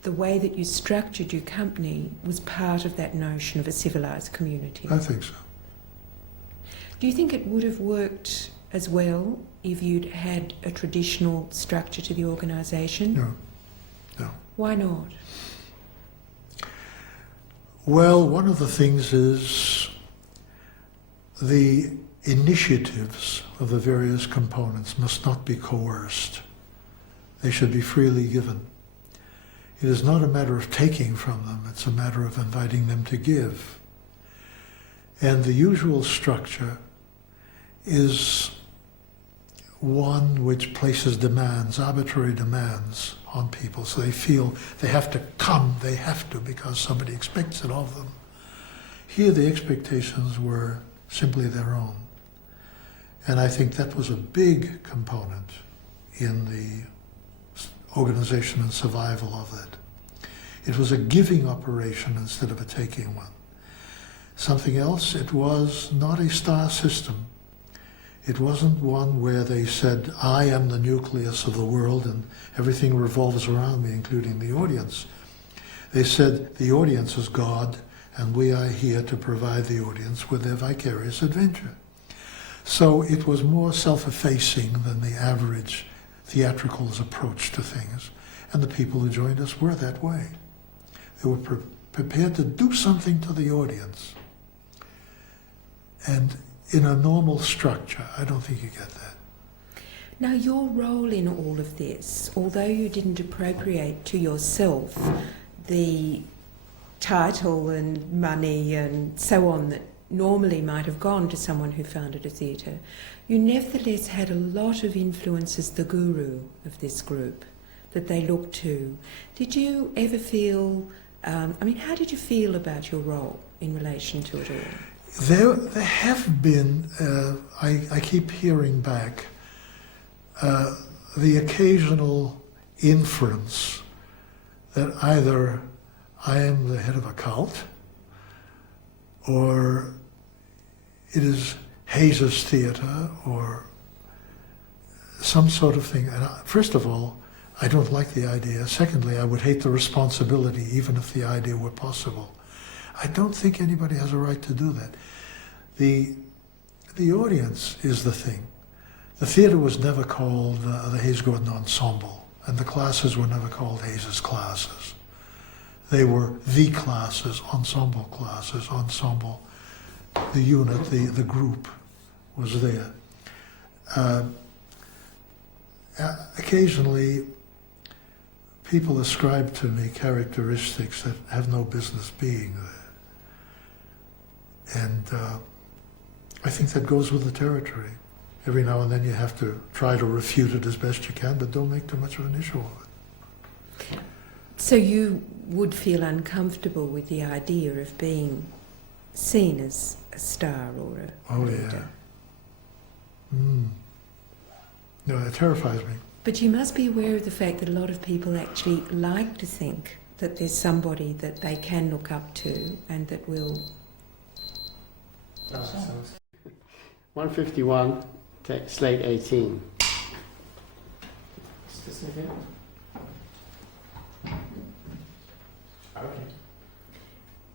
the way that you structured your company was part of that notion of a civilised community? I think so. Do you think it would have worked as well if you'd had a traditional structure to the organisation? No. Why not? Well, one of the things is the initiatives of the various components must not be coerced. They should be freely given. It is not a matter of taking from them, it's a matter of inviting them to give. And the usual structure is one which places demands, arbitrary demands on people, so they feel they have to come, they have to, because somebody expects it of them. Here the expectations were simply their own. And I think that was a big component in the organization and survival of it. It was a giving operation instead of a taking one. Something else, it was not a star system. It wasn't one where they said, I am the nucleus of the world and everything revolves around me, including the audience. They said, the audience is God and we are here to provide the audience with their vicarious adventure. So it was more self-effacing than the average theatrical's approach to things. And the people who joined us were that way. They were prepared to do something to the audience. And in a normal structure, I don't think you get that. Now, your role in all of this, although you didn't appropriate to yourself the title and money and so on that normally might have gone to someone who founded a theatre, you nevertheless had a lot of influence as the guru of this group that they looked to. Did you ever feel, how did you feel about your role in relation to it all? There have been, I keep hearing back, the occasional inference that either I am the head of a cult or it is Hayes's theatre or some sort of thing. And first of all, I don't like the idea. Secondly, I would hate the responsibility even if the idea were possible. I don't think anybody has a right to do that. The audience is the thing. The theatre was never called the Hayes-Gordon Ensemble, and the classes were never called Hayes's classes. They were the classes, ensemble, the unit, the group was there. Occasionally, people ascribe to me characteristics that have no business being there. And I think that goes with the territory. Every now and then you have to try to refute it as best you can, but don't make too much of an issue of it. So you would feel uncomfortable with the idea of being seen as a star or a leader. No, that terrifies me. But you must be aware of the fact that a lot of people actually like to think that there's somebody that they can look up to and that will... 151, slate 18. Specific. Okay.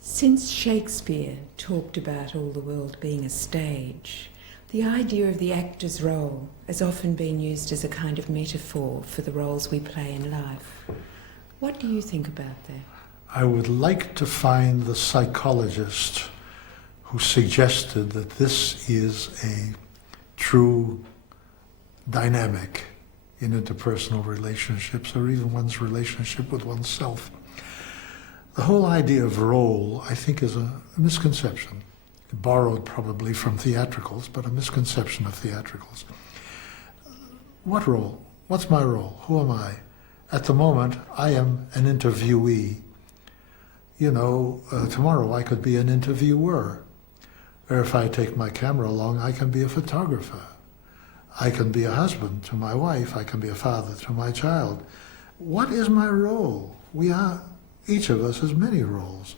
Since Shakespeare talked about all the world being a stage, the idea of the actor's role has often been used as a kind of metaphor for the roles we play in life. What do you think about that? I would like to find the psychologist who suggested that this is a true dynamic in interpersonal relationships, or even one's relationship with oneself. The whole idea of role, I think, is a misconception, borrowed probably from theatricals, but a misconception of theatricals. What role? What's my role? Who am I? At the moment, I am an interviewee. You know, tomorrow I could be an interviewer. Or if I take my camera along, I can be a photographer. I can be a husband to my wife. I can be a father to my child. What is my role? Each of us has many roles.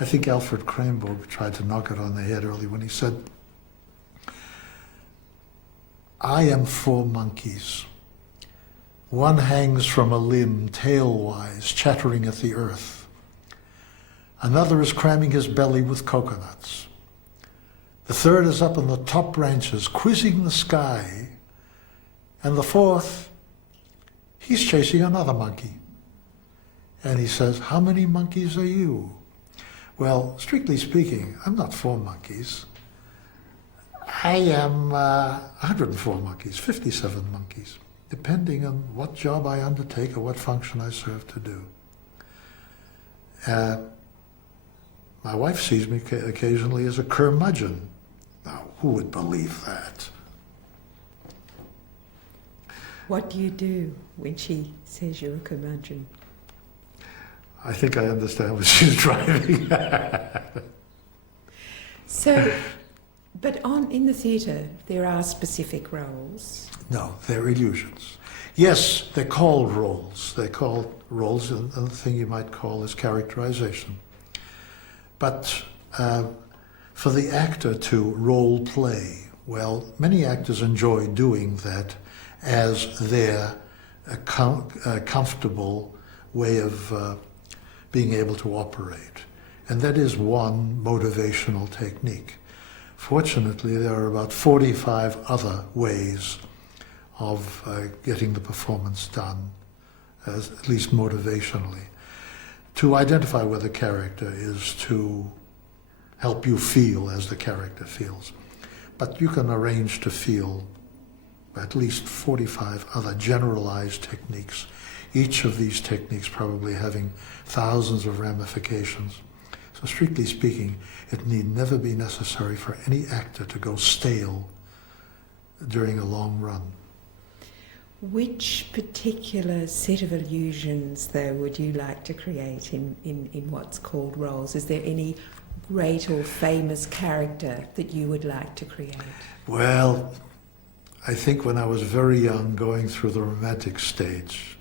I think Alfred Cranborg tried to knock it on the head early when he said, I am 4 monkeys. One hangs from a limb, tail-wise, chattering at the earth. Another is cramming his belly with coconuts. The third is up in the top branches, quizzing the sky. And the fourth, he's chasing another monkey. And he says, how many monkeys are you? Well, strictly speaking, I'm not 4 monkeys. I am 104 monkeys, 57 monkeys, depending on what job I undertake or what function I serve to do. My wife sees me occasionally as a curmudgeon. Now, who would believe that? What do you do when she says you're a curmudgeon? I think I understand what she's driving at. So, but in the theatre, there are specific roles. No, they're illusions. Yes, they're called roles. They're called roles, and the thing you might call is characterization. But for the actor to role play, well, many actors enjoy doing that as their comfortable way of being able to operate. And that is one motivational technique. Fortunately, there are about 45 other ways of getting the performance done, at least motivationally. To identify where the character is to help you feel as the character feels. But you can arrange to feel at least 45 other generalized techniques, each of these techniques probably having thousands of ramifications. So strictly speaking, it need never be necessary for any actor to go stale during a long run. Which particular set of illusions, though, would you like to create in what's called roles? Is there any great or famous character that you would like to create? Well, I think when I was very young, going through the romantic stage,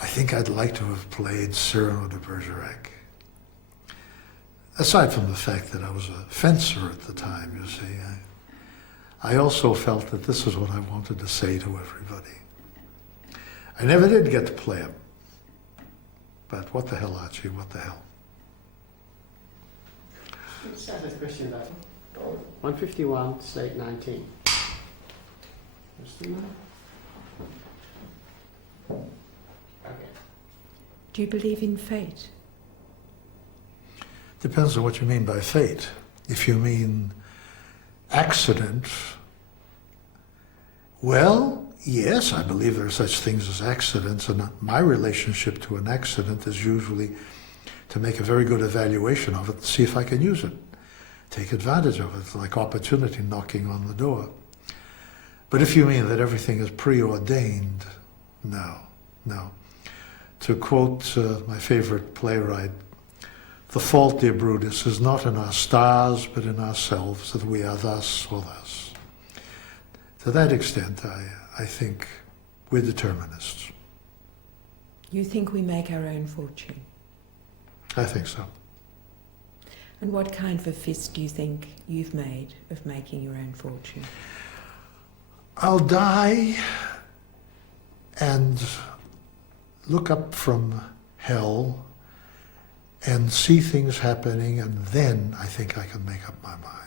I think I'd like to have played Cyrano de Bergerac. Aside from the fact that I was a fencer at the time, you see, I also felt that this is what I wanted to say to everybody. I never did get to play him. But what the hell, Archie, what the hell? Let's ask this question back. 151, slate 19. Okay. Do you believe in fate? Depends on what you mean by fate. If you mean accident, well, yes, I believe there are such things as accidents, and my relationship to an accident is usually to make a very good evaluation of it and see if I can use it, take advantage of it, like opportunity knocking on the door. But if you mean that everything is preordained, no. To quote my favourite playwright, "The fault, dear Brutus, is not in our stars, but in ourselves, that we are thus or thus." To that extent, I think we're determinists. You think we make our own fortune? I think so. And what kind of a fist do you think you've made of making your own fortune? I'll die and look up from hell and see things happening, and then I think I can make up my mind.